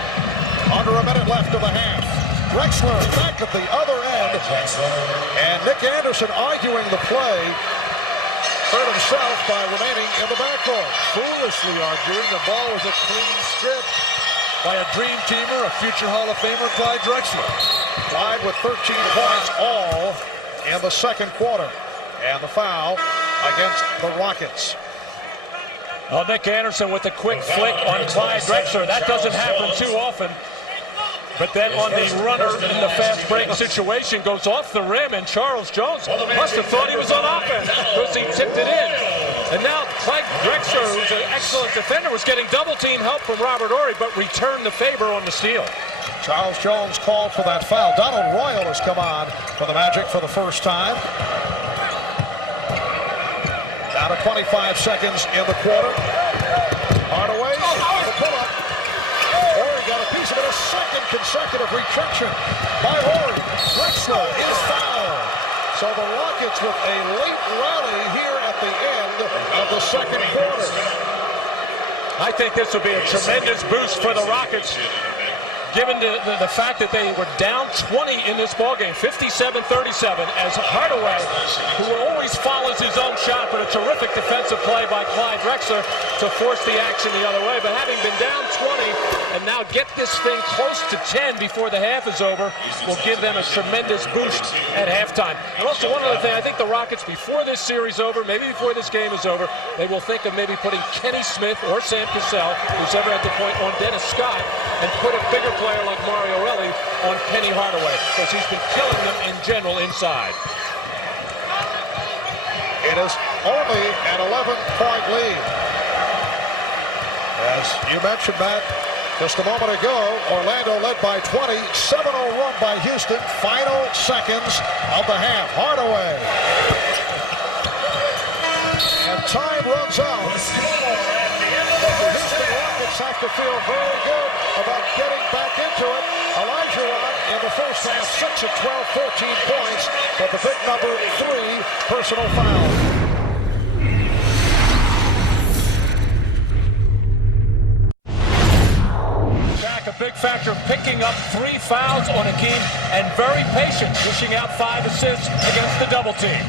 Under a minute left of the half. Drexler back at the other end. And Nick Anderson arguing the play. Hurt himself by remaining in the backcourt. Foolishly arguing. The ball was a clean strip by a dream teamer, a future Hall of Famer, Clyde Drexler. Clyde with 13 points all in the second quarter. And the foul against the Rockets. Well, Nick Anderson with a quick flick on Clyde Drexler. That doesn't happen too often. But then on the runner in the fast break situation goes off the rim, and Charles Jones must have thought he was on offense because he tipped it in. And now Clyde Drexler, who's an excellent defender, was getting double-team help from Robert Horry, but returned the favor on the steal. Charles Jones called for that foul. Donald Royal has come on for the Magic for the first time. Down to 25 seconds in the quarter. Hardaway, the pull-up. Horry got a piece of it, a second consecutive rejection by Horry. Drexler is fouled. So the Rockets with a late rally here at the end of the second quarter. I think this will be a tremendous boost for the Rockets, given the fact that they were down 20 in this ballgame, 57-37, as Hardaway, who always follows his own shot, but a terrific defensive play by Clyde Drexler to force the action the other way. But having been down 20 and now get this thing close to 10 before the half is over will give them a tremendous boost at halftime. And also one other thing, I think the Rockets, before this series over, maybe before this game is over, they will think of maybe putting Kenny Smith or Sam Cassell, who's ever at the point, on Dennis Scott, and put a bigger player like Mario Relli on Penny Hardaway, because he's been killing them in general inside. It is only an 11-point lead. As you mentioned, Matt, just a moment ago, Orlando led by 20, 7-0 run by Houston, final seconds of the half. Hardaway. And time runs out. But the Houston Rockets have to feel very good about getting back into it. Olajuwon in the first half, 6 of 12, 14 points, but the big number 3 personal foul. A big factor, picking up 3 fouls on Hakeem and very patient, pushing out 5 assists against the double team.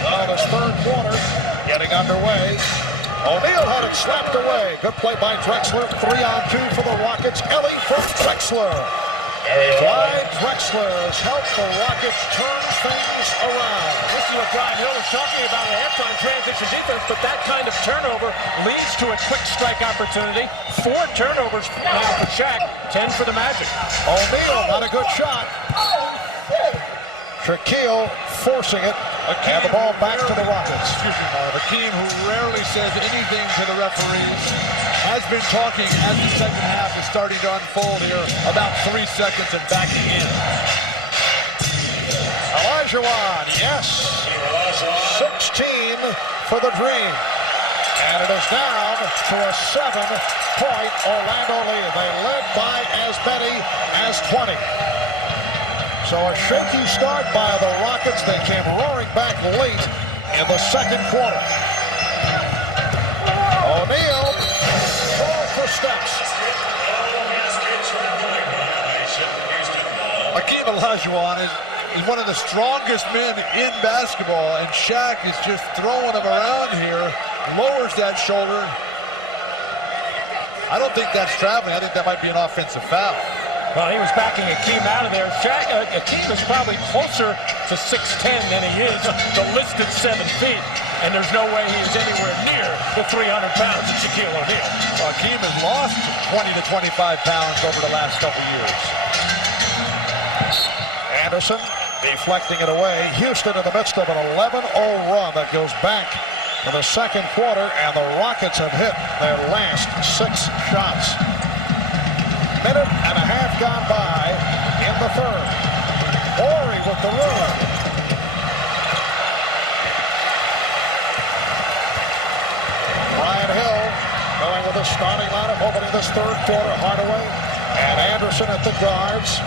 Well, this third quarter getting underway. O'Neal had it slapped away. Good play by Drexler. 3-on-2 for the Rockets. Ellie from Drexler. Clyde Drexler has helped the Rockets turn things around. This is what Brian Hill was talking about at halftime, transition defense, but that kind of turnover leads to a quick strike opportunity. 4 turnovers now for Shaq, 10 for the Magic. O'Neal, not a good shot. Shaquille forcing it, and the ball back to the Rockets. Excuse me, Marv. Hakeem, who rarely says anything to the referees, has been talking as the second half is starting to unfold here, about 3 seconds and backing in. Olajuwon, yes. 16 for the Dream. And it is down to a 7-point Orlando lead. They led by as many as 20. So a shaky start by the Rockets. They came roaring back late in the second quarter. O'Neal, ball for steps. Hakeem Olajuwon is one of the strongest men in basketball, and Shaq is just throwing him around here, lowers that shoulder. I don't think that's traveling. I think that might be an offensive foul. Well, he was backing Hakeem out of there. Hakeem is probably closer to 6'10" than he is the listed 7 feet, and there's no way he is anywhere near the 300 pounds of Shaquille O'Neal. Well, Hakeem has lost 20 to 25 pounds over the last couple years. Anderson deflecting it away. Houston in the midst of an 11-0 run that goes back to the second quarter, and the Rockets have hit their last 6 shots. Minute and a half gone by in the third. Horry with the run. starting lineup opening this third quarter. Hardaway and Anderson at the guards.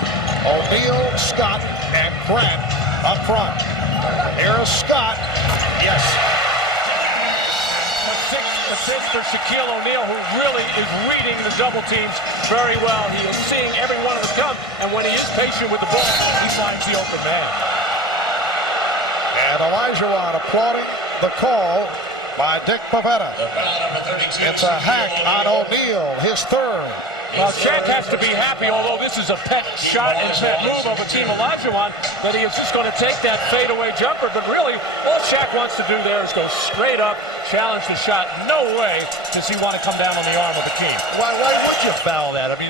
O'Neal, Scott, and Grant up front. Here's Scott. Yes. A sixth assist for Shaquille O'Neal, who really is reading the double teams very well. He is seeing every one of them come, and when he is patient with the ball, he finds the open man. And Olajuwon applauding the call by Dick Pavetta. It's a hack on O'Neal, his third. Well, Shaq has to be happy, although this is a pet shot and pet move of a team Olajuwon, that he is just going to take that fadeaway jumper. But really, all Shaq wants to do there is go straight up, challenge the shot. No way does he want to come down on the arm of the king. Why would you foul that? I mean,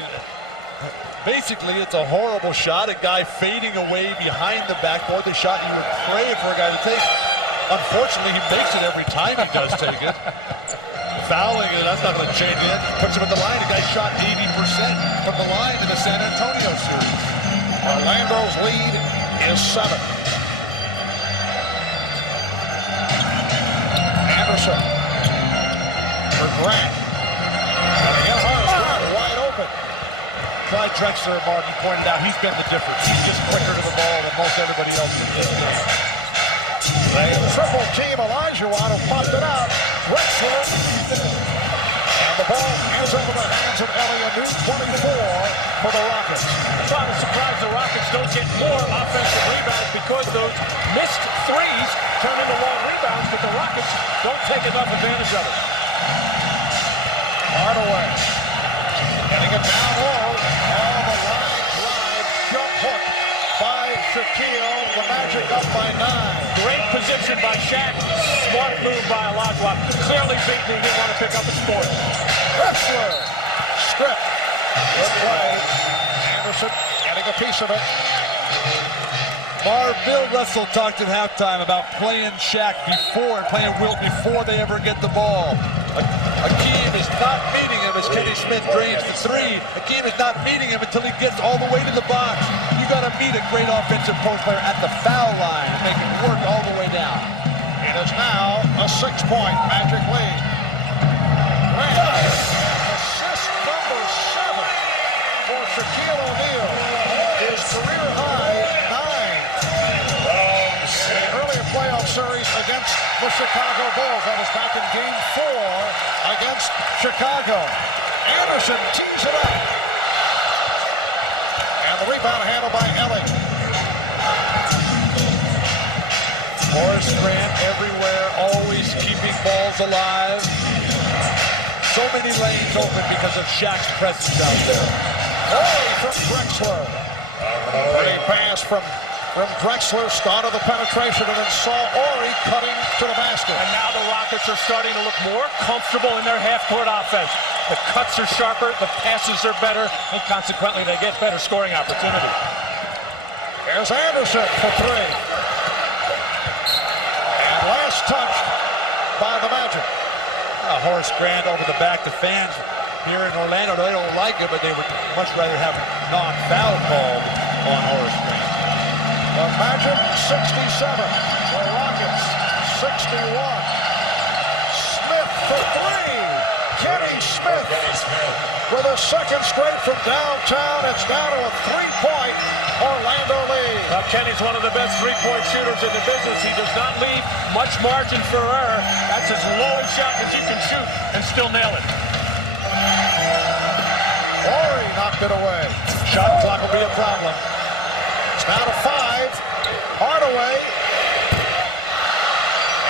basically, it's a horrible shot. A guy fading away behind the backboard. The shot you would pray for a guy to take. Unfortunately, he makes it every time he does take it. Fouling it, that's not going to change it. Puts him at the line. The guy shot 80% from the line in the San Antonio series. Orlando's lead is 7. Anderson for Grant. And again, Grant wide open. Clyde Drexler, Martin pointed out, he's been the difference. He's just quicker to the ball than most everybody else in this game. They triple team Olajuwon, who popped it out. Drexler. And the ball ends up in the hands of Elliott, 24 for the Rockets. I'm kind of surprised the Rockets don't get more offensive rebounds, because those missed threes turn into long rebounds, but the Rockets don't take enough advantage of it. Hardaway getting it down low. Oh, the line drive jump hook by Shaquille. The Magic up by 9. Great position by Shaq. Smart move by Olajuwon. Clearly beaten. He didn't want to pick up his sport. Drexler strip. Good play. Anderson getting a piece of it. Bill Russell talked at halftime about playing Shaq before and playing Wilt before they ever get the ball. Hakeem is not meeting him as Kenny Smith drains the three. Hakeem is not meeting him until he gets all the way to the box. You got to meet a great offensive post player at the foul line and make it work all the way down. It is now a 6-point Magic lead. Assist number 7 for Shaquille O'Neal. His career high 9. In the earlier playoff series against the Chicago Bulls. That was back in Game 4 against Chicago. Anderson tees it up. And the rebound handled by Elliott. Horace Grant everywhere, always keeping balls alive. So many lanes open because of Shaq's presence out there. From Drexler. Pretty pass from Drexler, started the penetration, and then saw Horry cutting to the basket. And now the Rockets are starting to look more comfortable in their half-court offense. The cuts are sharper, the passes are better, and consequently they get better scoring opportunity. There's Anderson for 3. And last touched by the Magic. Horace Grant over the back. The fans here in Orlando, they don't like it, but they would much rather have a non-foul called on Horace Grant. The Magic 67, the Rockets 61. Smith for 3. Kenny Smith with a second straight from downtown. It's down to a 3-point Orlando lead. Now, Kenny's one of the best three-point shooters in the business. He does not leave much margin for error. That's as low a shot as you can shoot and still nail it. Horry knocked it away. Shot clock will be a problem. It's now to 5. Hardaway.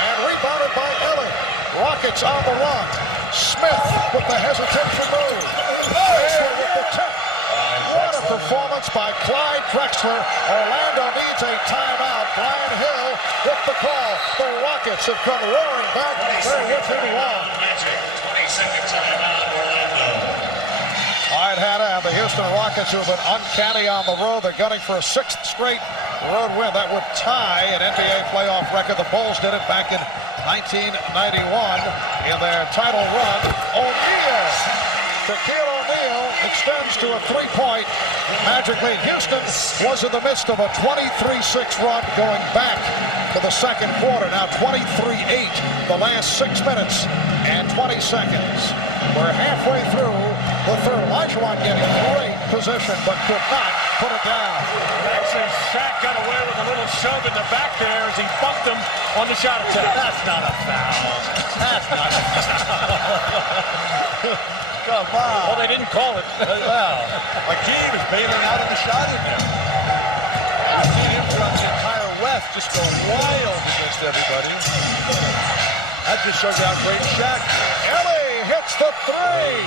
And rebounded by Elliott. Rockets on the run. Smith with the hesitation move. Drexler with the tip. What a performance by Clyde Drexler. Orlando needs a timeout. Brian Hill with the call. The Rockets have come roaring back. They're within 1. 22nd timeout, Orlando. Clyde Hanna and the Houston Rockets, who have been uncanny on the road. They're gunning for a 6th straight road win. That would tie an NBA playoff record. The Bulls did it back in 1991 in their title run. O'Neal. Shaquille O'Neal extends to a 3-point Magic lead. Houston was in the midst of a 23-6 run going back to the second quarter. Now 23-8 the last 6 minutes and 20 seconds. We're halfway through the third. Olajuwon getting great position, but could not put it down. Actually, Shaq got away with a little shove in the back there as he bucked him on the shot attempt. That's not a foul. That's not a foul. Come on. Well, they didn't call it. Well, Hakeem is bailing out of the shot again. I've seen him throughout the entire West just go wild against everybody. That just shows how great Shaq is. Ellie hits the three.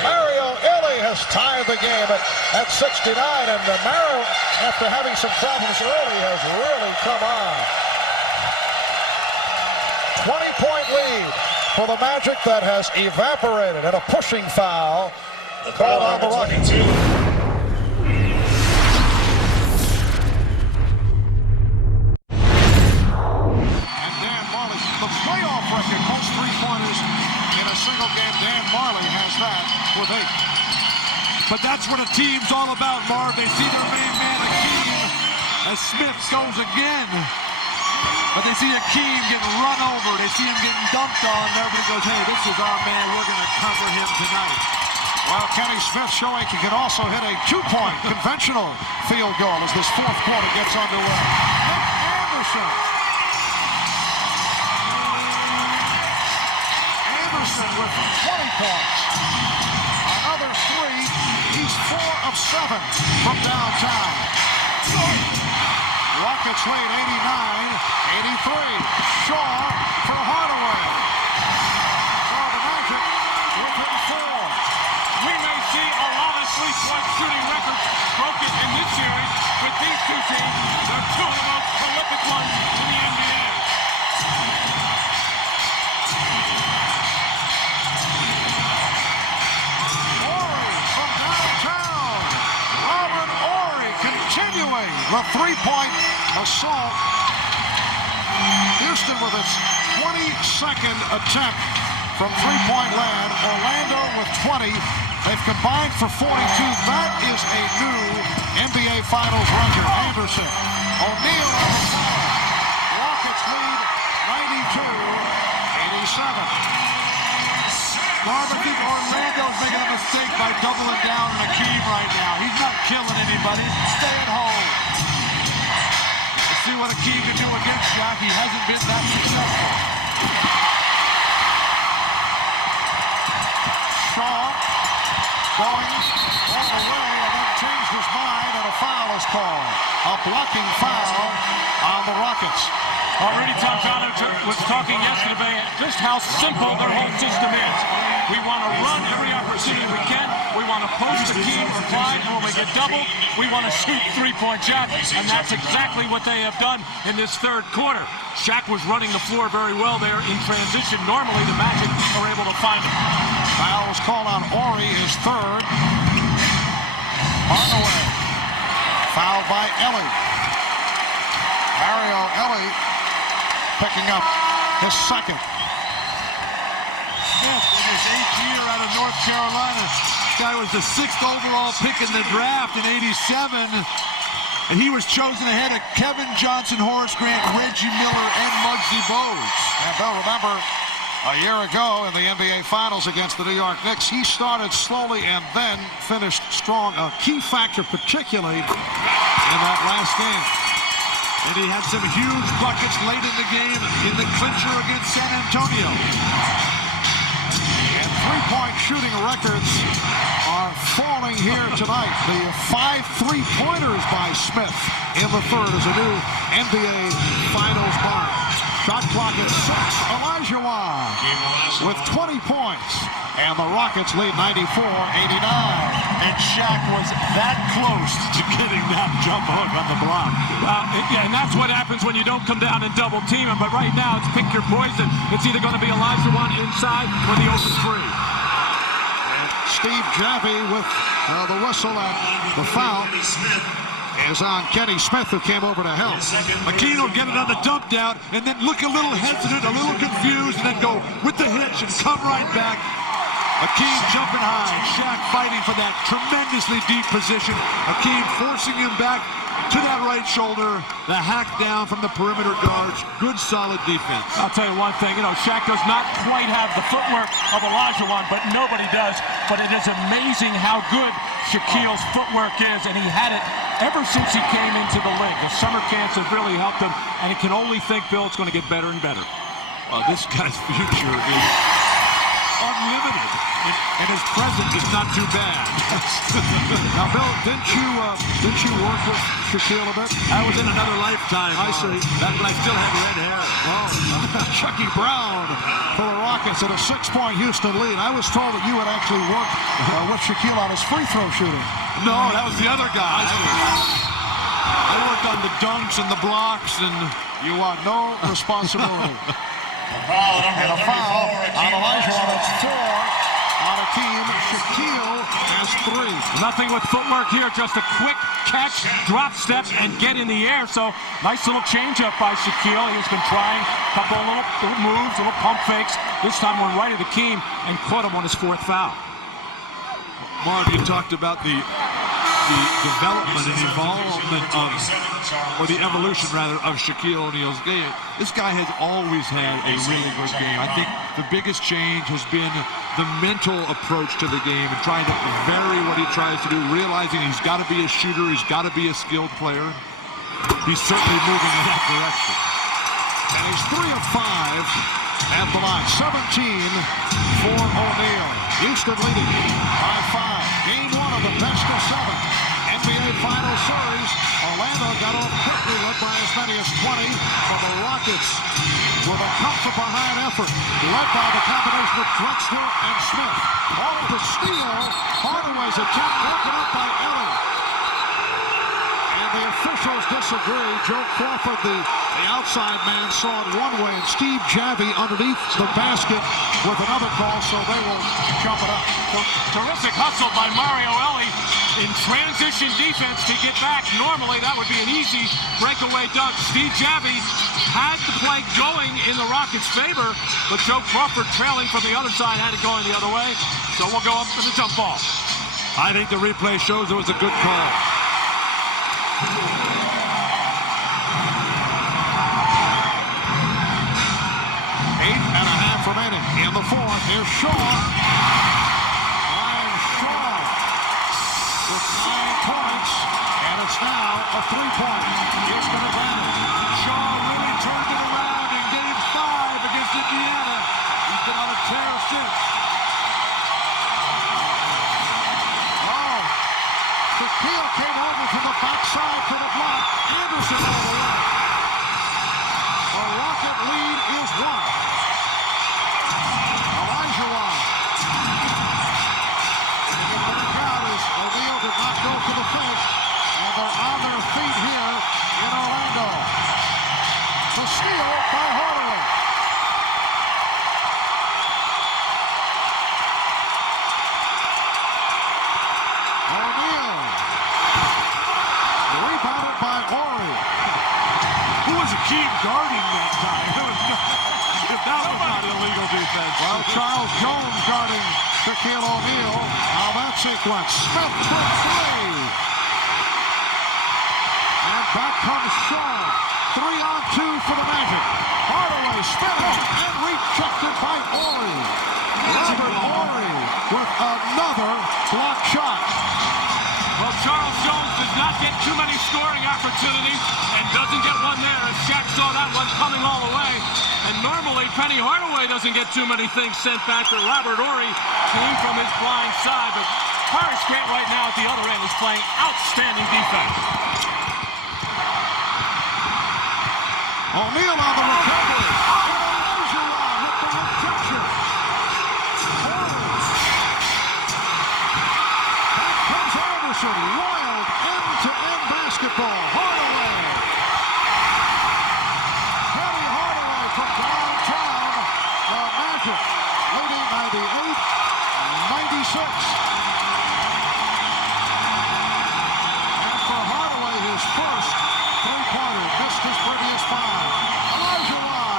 Mario Ellie has tied the game at 69, and Mario, after having some problems early, has really come on. 20-point lead for the Magic that has evaporated, and a pushing foul called on the Rockets. Record, most three-pointers in a single game. Dan Marley has that with 8. But that's what a team's all about, Marv. They see their main man, Hakeem, as Smith goes again. But they see Hakeem getting run over. They see him getting dumped on. And everybody goes, hey, this is our man. We're going to cover him tonight. Well, Kenny Smith showing he can also hit a 2-point conventional field goal as this fourth quarter gets underway. Nick Anderson. With 20 points. Another 3. He's 4 of 7 from downtown. Rockets lead 89-83. Shaw for Hardaway. So the Magic within 4. We may see a lot of three-point shooting records broken in this series with these two teams. They're two of the most prolific ones in the NBA. The three-point assault. Houston with its 22nd attempt from three-point land. Orlando with 20. They've combined for 42. That is a new NBA Finals record. Anderson. O'Neal on the foul. Rockets lead 92-87. Marv, I think Orlando's making a mistake by doubling down on Hakeem right now. He's not killing anybody. Stay at home. Let's see what Hakeem can do against Shaq. He hasn't been that successful. Shaw going all the way and then changed his mind, and a foul is called. A blocking foul on the Rockets. Already Tomjanovich was talking yesterday just how simple their whole system is. We want to run every opportunity we can. We want to post the key or Clyde, and when we get doubled, we want to shoot three-point shots, and that's exactly what they have done in this third quarter. Shaq was running the floor very well there in transition. Normally, the Magic are able to find him. Foul was called on Ori, his third. Hardaway. Fouled by Ellie. Mario Ellie picking up his second. Smith in his 8th year out of North Carolina. This guy was the 6th overall pick in the draft in '87. And he was chosen ahead of Kevin Johnson, Horace Grant, Reggie Miller, and Muggsy Bogues. And Bill, remember, a year ago in the NBA Finals against the New York Knicks, he started slowly and then finished strong. A key factor, particularly in that last game. And he had some huge buckets late in the game in the clincher against San Antonio. And three-point shooting records are falling here tonight. The 5 3-pointers by Smith in the third is a new NBA Finals mark. Shot clock at 6. Olajuwon with 20 points. And the Rockets lead 94-89. And Shaq was that close to getting that jump hook on the block. Yeah, and that's what happens when you don't come down and double team him. But right now, it's pick your poison. It's either going to be Olajuwon inside or the open three. And Steve Jaffee with the whistle, and the foul is on Kenny Smith, who came over to help. Hakeem will get it on the dump down and then look a little hesitant, a little confused, and then go with the hitch and come right back. Hakeem jumping high, Shaq fighting for that tremendously deep position. Hakeem forcing him back to that right shoulder, the hack down from the perimeter guards. Good, solid defense. I'll tell you one thing, Shaq does not quite have the footwork of Olajuwon, but nobody does. But it is amazing how good Shaquille's footwork is, and he had it ever since he came into the league. The summer camps have really helped him, and he can only think, Bill, it's going to get better and better. This guy's future is unlimited, and his present is not too bad. Now, Bill, didn't you work with Shaquille a bit? I was in another lifetime. I see. Back when I still had red hair. Oh, Chucky Brown for the Rockets at a 6-point Houston lead. I was told that you had actually worked with Shaquille on his free throw shooting. No, that was the other guy. I worked on the dunks and the blocks, and You want no responsibility. And a foul on Olajuwon. That's 4 on a team. Shaquille has 3. Nothing with footwork here, just a quick catch, drop step, and get in the air. So nice little change-up by Shaquille. He's been trying a couple of little moves, little pump fakes. This time went right at the Keem and caught him on his 4th foul. Marv, you talked about the development and evolvement of, or the evolution rather, of Shaquille O'Neal's game. This guy has always had a really good game. I think the biggest change has been the mental approach to the game and trying to vary what he tries to do, realizing he's got to be a shooter, he's got to be a skilled player. He's certainly moving in that direction. And he's 3 of 5 at the line. 17 for O'Neal. Houston leading by 5. Game 1 of the best of 7. NBA Final Series. Orlando got off quickly, led by as many as 20 from the Rockets with a come-from-behind effort, led by the combination of Drexler and Smith. All the steal. Hardaway's attempt broken up by Ellie. And the officials disagree. Joe Crawford, the outside man, saw it one way, and Steve Javie underneath the basket with another call, so they will jump it up. Terrific hustle by Mario Elie in transition defense to get back. Normally, that would be an easy breakaway dunk. Steve Javie had the play going in the Rockets' favor, but Joe Crawford trailing from the other side had it going the other way. So we'll go up to the jump ball. I think the replay shows it was a good call. 8.5 remaining in the 4th. Here's Shaw. Ryan Shaw with 9 points, and it's now a 3-point Houston advantage. Shaw really turned it around in Game 5 against Indiana. He's been on a tear since. Oh, Shaquille came over from the backside for the block. Anderson all the way. The Rocket lead is 1. Olajuwon. And the back out is O'Neal did not go for the fake, and they're on their feet here in Orlando. The steal by Hardaway. O'Neal. Rebounded by Horry. Who was Akeem guarding that time? If that was not illegal defense. Well, Charles Jones guarding Shaquille O'Neal. Now that sequence. Smith for 3. And back comes Shaw. 3-on-2 for the Magic. Hardaway spinning and rejected by Horry. Robert Horry with another block shot. Well, Charles Jones does not get too many scoring opportunities and doesn't get one there. As Shaq saw that one coming all the way. And normally, Penny Hardaway doesn't get too many things sent back, but Robert Horry came from his blind side. But Horace Grant right now at the other end is playing outstanding defense. O'Neal on the recovery. Olajuwon with the rejection. Back comes Anderson. Wild end-to-end basketball. Hardaway. Penny Hardaway from downtown. The Magic leading 98-96. And for Hardaway, his first three-pointer, missed his previous 5. Olajuwon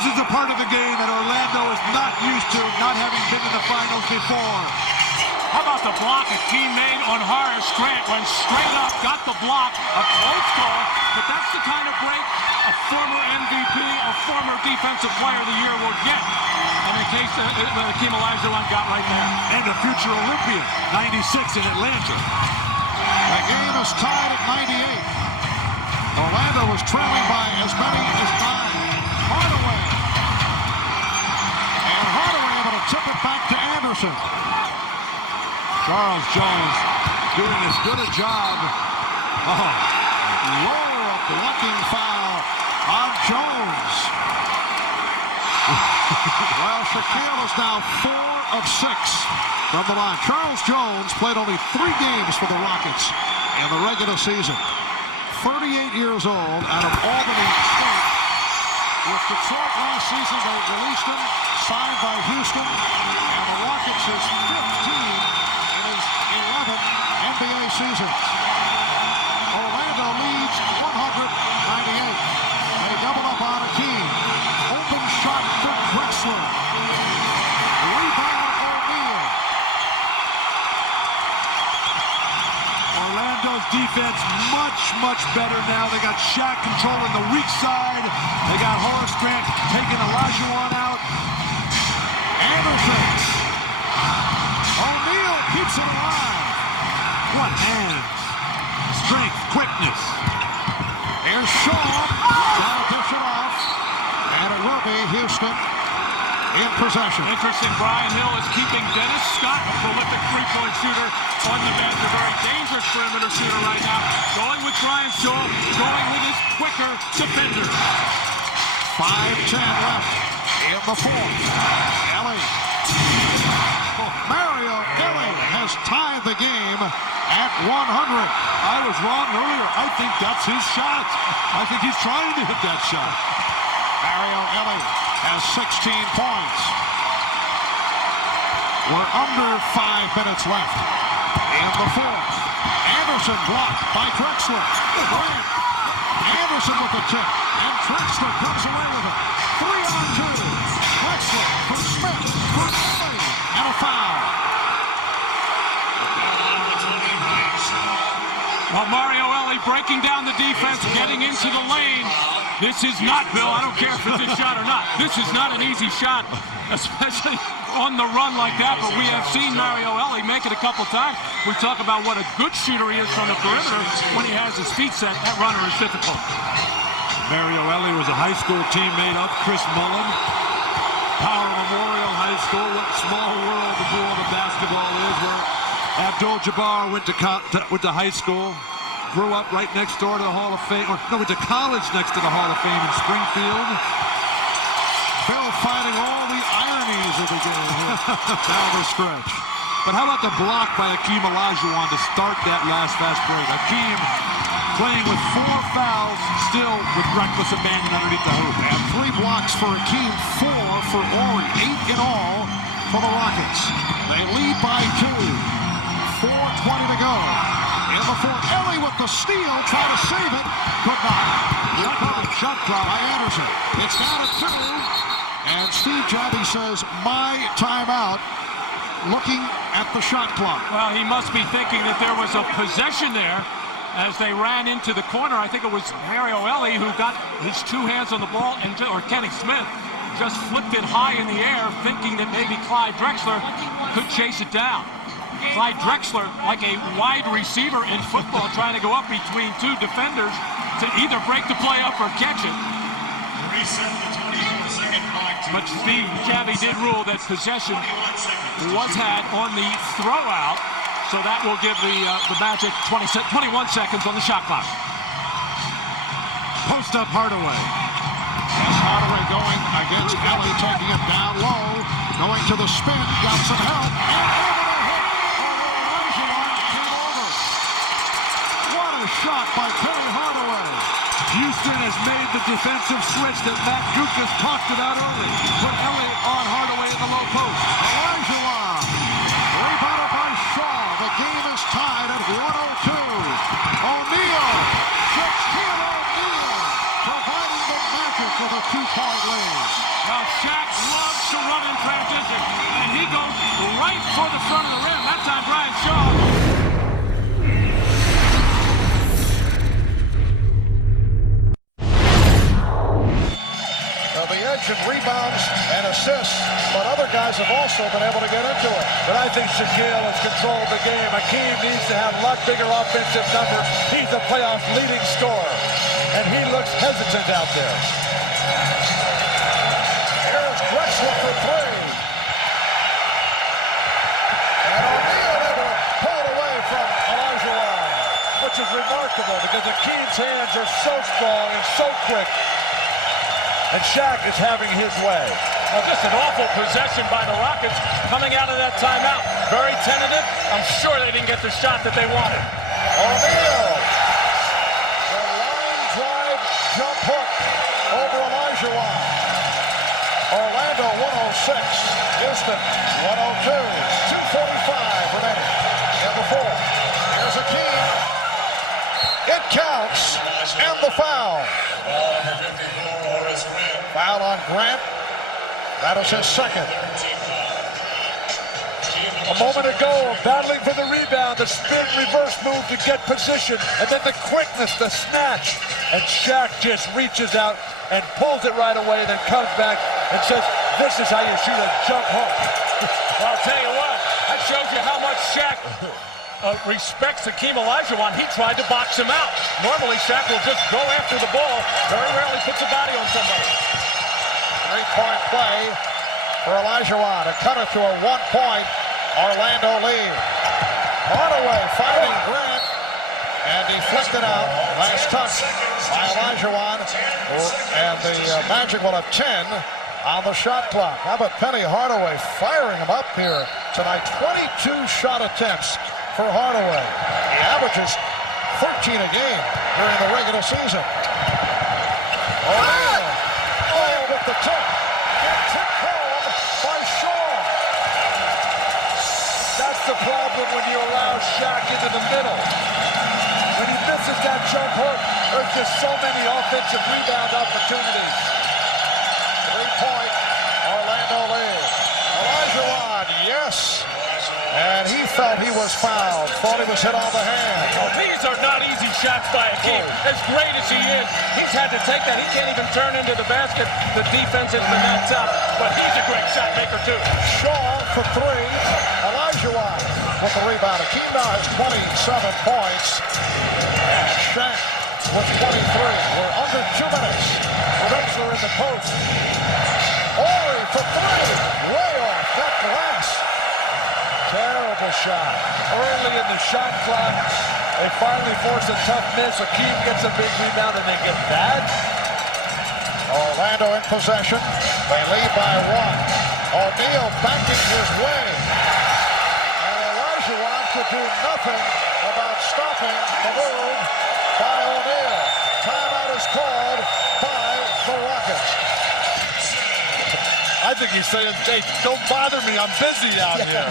This is a part of the game that Orlando is not used to, not having been in the finals before. How about the block a team made on Horace Grant? Went straight up, got the block, a close call, but that's the kind of break a former MVP, a former Defensive Player of the Year will get. And in case Hakeem Olajuwon got right there. And a future Olympian, 96 in Atlanta. The game is tied at 98. Orlando was trailing by as many as 9. Hardaway. And Hardaway able to tip it back to Anderson. Charles Jones doing as good a job. Lower blocking foul on Jones. Well, Shaquille is now 4 of 6 from the line. Charles Jones played only 3 games for the Rockets in the regular season. 38 years old, out of Albany State. With Detroit last season, they released him, signed by Houston, and the Rockets his 15 in his 11 NBA seasons. Orlando leads 198. They double up on Hakeem. Open shot for Drexler. Rebound O'Neal. Orlando's defense much better now. They got Shaq controlling the weak side. They got Horace Grant taking Olajuwon out. Anderson. O'Neal keeps it alive. What hands, strength, quickness. Here's Shaw. Trying to push it off. And it will be Houston in possession. Interesting, Brian Hill is keeping Dennis Scott, a prolific three-point shooter, on the bench. A very dangerous perimeter shooter right now. Going with Brian Shaw, going with his quicker defenders. 5:10 left in the fourth. Ellie. Mario Ellie has tied the game at 100. I was wrong earlier. I think that's his shot. I think he's trying to hit that shot. Mario Ellie has 16 points. We're under 5 minutes left in the fourth. Anderson blocked by Drexler. Grant. Anderson with the tip. And Drexler comes away with it. 3-on-2. Drexler for Smith. For Ellie. And a foul. Well, Mario Ellie breaking down the defense, getting into the lane. This is not, Bill, I don't care if it's a shot or not. This is not an easy shot, especially on the run like that, but we have seen Mario Ellie make it a couple times. We talk about what a good shooter he is from the perimeter. When he has his feet set, that runner is difficult. Mario Ellie was a high school teammate of Chris Mullin. Power Memorial High School, what small world the world of basketball is, where Abdul-Jabbar went to high school, grew up right next door to the Hall of Fame, went to college next to the Hall of Fame in Springfield. Bill fighting all the ironies of the game here down the stretch. But how about the block by Hakeem Olajuwon to start that last fast break? Hakeem playing with 4 fouls, still with reckless abandon underneath the hoop. And 3 blocks for Hakeem, 4 for Ori, 8 in all for the Rockets. They lead by 2. 4:20 to go. In the fourth, Ellie with the steal, trying to save it, could not. Shot clock by Anderson. It's down at 2. And Steve Jabby says, my timeout, looking at the shot clock. Well, he must be thinking that there was a possession there as they ran into the corner. I think it was Mario Ellie who got his 2 hands on the ball, or Kenny Smith just flipped it high in the air, thinking that maybe Clyde Drexler could chase it down. Clyde Drexler, like a wide receiver in football, trying to go up between 2 defenders to either break the play up or catch it. But Steve Jabby did rule that possession was had on the throw out, so that will give the Magic 21 seconds on the shot clock. Post up Hardaway. Yes, Hardaway going against Ellie, taking it down low, going to the spin, got some help, and shot by Penny Hardaway. Houston has made the defensive switch that Matt Dukas talked about early. Put Ellie on Hardaway in the low post. Olajuwon. Rebounded by Shaw. The game is tied at 102. O'Neal. Shaquille O'Neal providing the Magic with a 2-point lead. for the front of the rim. That time, Brian Shaw. The edge in rebounds and assists, but other guys have also been able to get into it. But I think Shaquille has controlled the game. Hakeem needs to have a lot bigger offensive numbers. He's a playoff leading scorer, and he looks hesitant out there. Here's Drexler for three. And O'Neal able to pull it away from Elijah Wan. Which is remarkable because Hakeem's hands are so strong and so quick. And Shaq is having his way. Well, just an awful possession by the Rockets coming out of that timeout. Very tentative. I'm sure they didn't get the shot that they wanted. O'Neal. The line drive jump hook over Elijah Wan. Orlando 106. Houston 102. 2:45 remaining in the fourth. Here's Hakeem. It counts. And the foul. Foul on Grant. That is his second. A moment ago, battling for the rebound, the spin reverse move to get position, and then the quickness, the snatch. And Shaq just reaches out and pulls it right away, then comes back and says, this is how you shoot a jump hook. Well, I'll tell you what, that shows you how much Shaq respects Hakeem Olajuwon. He tried to box him out. Normally, Shaq will just go after the ball. Very rarely puts a body on somebody. 3-point play for Olajuwon to cut it to a 1-point Orlando lead. Hardaway finding Grant and deflected out. Nice touch by Olajuwon. And the Magic will have 10 on the shot clock. How about Penny Hardaway firing him up here tonight? 22 shot attempts for Hardaway. He averages 13 a game during the regular season. O'Neal. Oh, with the tip. And tip called by Shaw. That's the problem when you allow Shaq into the middle. When he misses that jump hook, there's just so many offensive rebound opportunities. 3-point Orlando lead. Olajuwon, yes. And he felt he was fouled. Thought he was hit on the hand. Oh, these are not easy shots by Hakeem. As great as he is, he's had to take that. He can't even turn into the basket. The defense has been that tough. But he's a great shot maker, too. Shaw for three. Olajuwon with the rebound. Hakeem now has 27 points. And Shaq with 23. We're under 2 minutes. Drexler in the post. Horry for three. Way off that glass. Terrible shot. Early in the shot clock, they finally force a tough miss. Hakeem gets a big rebound and they get bad. Orlando in possession. They lead by 1. O'Neal backing his way. And Olajuwon could do nothing about stopping the move by O'Neal. Timeout is called by the Rockets. I think he's saying, hey, don't bother me, I'm busy out here.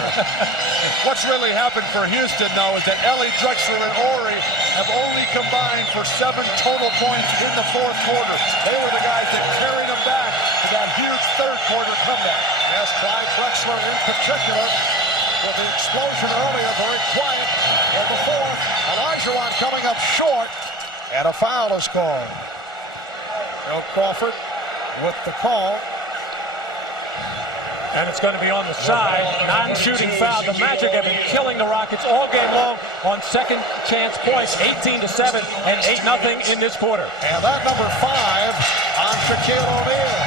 What's really happened for Houston, though, is that Ellie, Drexler, and Horry have only combined for 7 total points in the fourth quarter. They were the guys that carried them back to that huge third quarter comeback. Yes, Clyde Drexler in particular with the explosion earlier, very quiet in the fourth. Olajuwon coming up short, and a foul is called. Bill Crawford with the call. And it's going to be on the side. Non-shooting foul. The Magic have been killing the Rockets all game long on second chance points. 18-7 and 8-0 in this quarter. And that number 5 on Shaquille O'Neal.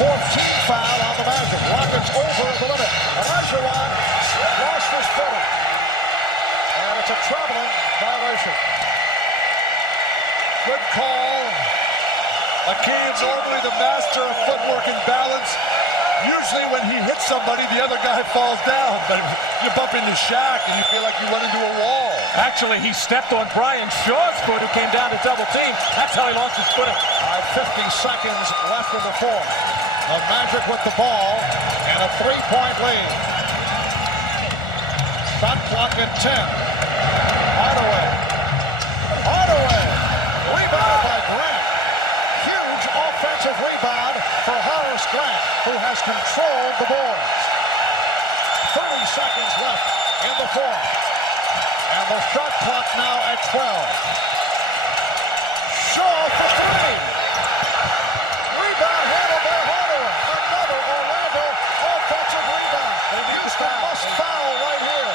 14th foul on the Magic. Rockets over the limit. Olajuwon lost his footing. And it's a traveling violation. Good call. Hakeem, normally the master of footwork and balance. Usually when he hits somebody, the other guy falls down. But you bump into Shaq and you feel like you run into a wall. Actually, he stepped on Brian Shaw's foot, who came down to double team. That's how he lost his footing. 50 seconds left in the fourth. The Magic with the ball and a 3-point lead. Shot clock at 10. Hardaway. Hardaway. Rebound by Grant. Huge offensive rebound for Horace Grant, who has controlled the boards. seconds left in the fourth. And the shot clock now at 12. Shaw for three. Rebound handled by Hardaway. Another Orlando offensive rebound. Houston must foul right here.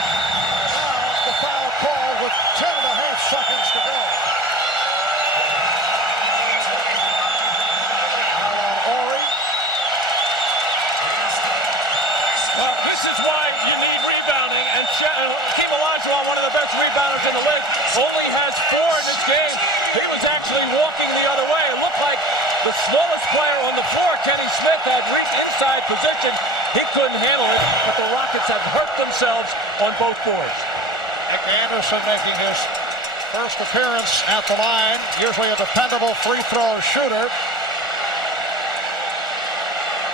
And now the foul call with 10.5 seconds to go. This is why you need rebounding, and Hakeem Olajuwon, one of the best rebounders in the league, only has 4 in this game. He was actually walking the other way. It looked like the smallest player on the floor, Kenny Smith, had reached inside position. He couldn't handle it, but the Rockets have hurt themselves on both boards. Nick Anderson making his first appearance at the line, usually a dependable free throw shooter.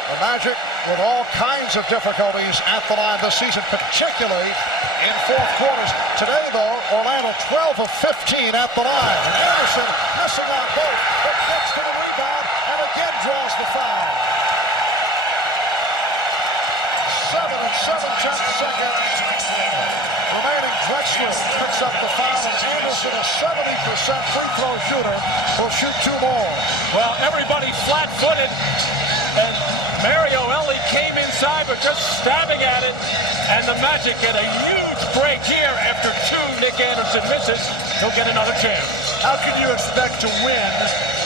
The Magic with all kinds of difficulties at the line this season, particularly in fourth quarters. Today, though, Orlando 12 of 15 at the line. And Anderson missing on both, but gets to the rebound and again draws the foul. 7 seconds remaining. Drexler picks up the foul, and Anderson, a 70% free throw shooter, will shoot 2 more. Well, everybody flat-footed, and Mario Elie came inside, but just stabbing at it, and the Magic get a huge break here after 2 Nick Anderson misses. He'll get another chance. How can you expect to win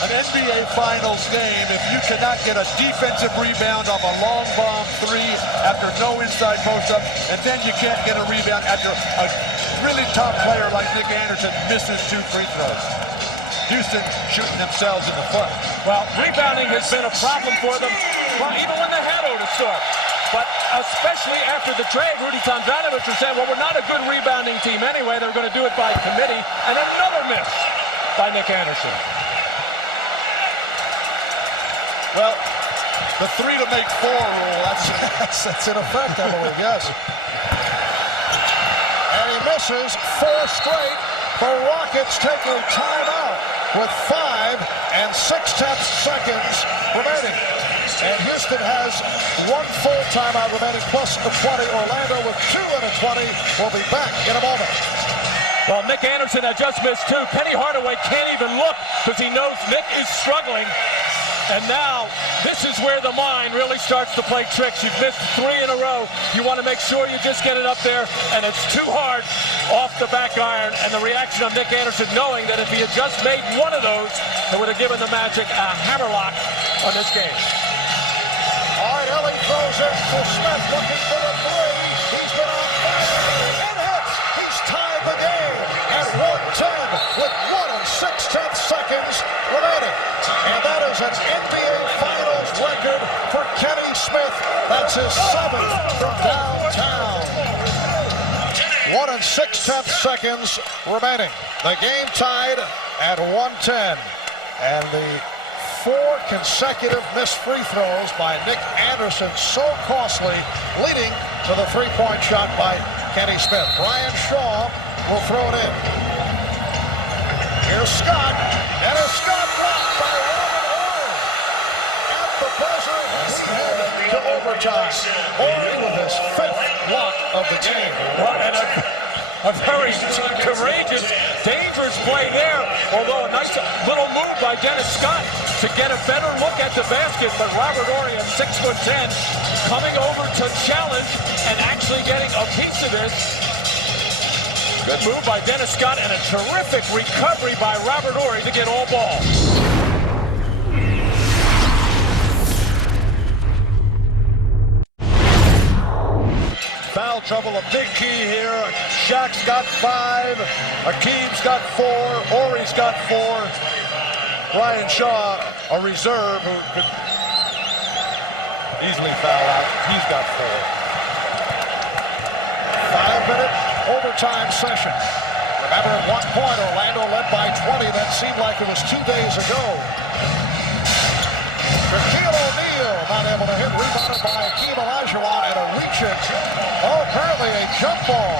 an NBA Finals game if you cannot get a defensive rebound off a long bomb 3 after no inside post-up, and then you can't get a rebound after a really top player like Nick Anderson misses 2 free throws? Houston shooting themselves in the foot. Well, rebounding has been a problem for them, well, even when they had Otis Thorpe. But especially after the trade, Rudy Tomjanovich was saying, well, we're not a good rebounding team anyway. They're going to do it by committee. And another miss by Nick Anderson. Well, the 3 to make 4 rule, that's in effect, I believe, yes. And he misses 4 straight. The Rockets take a timeout with 5 6/10 remaining. And Houston has 1 full timeout remaining plus the 20. Orlando with 2 and a 20 will be back in a moment. Well, Nick Anderson had just missed 2. Penny Hardaway can't even look because he knows Nick is struggling. And now, this is where the mind really starts to play tricks. You've missed 3 in a row. You want to make sure you just get it up there, and it's too hard off the back iron. And the reaction of Nick Anderson, knowing that if he had just made 1 of those, it would have given the Magic a hammerlock on this game. All right, Elie throws it to Smith, looking for the 3. He's been on fire. It hits. He's tied the game at 110 with 1 6/10 remaining. And that is an NBA Finals record for Kenny Smith. That's his 7th from downtown. 1 6/10 remaining. The game tied at 110. And the 4 consecutive missed free throws by Nick Anderson, so costly, leading to the 3-point shot by Kenny Smith. Brian Shaw will throw it in. Here's Scott, and a Scott blocked by Robert Horry. At the buzzer, we head to overtime. Horry with his 5th block of the game. Well, and a very courageous, dangerous play there, although a nice little move by Dennis Scott to get a better look at the basket, but Robert Horry at 6'10", coming over to challenge and actually getting a piece of this. Good move by Dennis Scott and a terrific recovery by Robert Horry to get all ball. Foul trouble, a big key here. Shaq's got 5, Hakeem's got 4, Horry's got 4. Brian Shaw, a reserve who could easily foul out. He's got 4. 5-minute overtime session. Remember, at one point, Orlando led by 20. That seemed like it was 2 days ago. Shaquille O'Neal not able to hit, rebounded by Hakeem Olajuwon, and a reach-in. Oh, apparently a jump ball.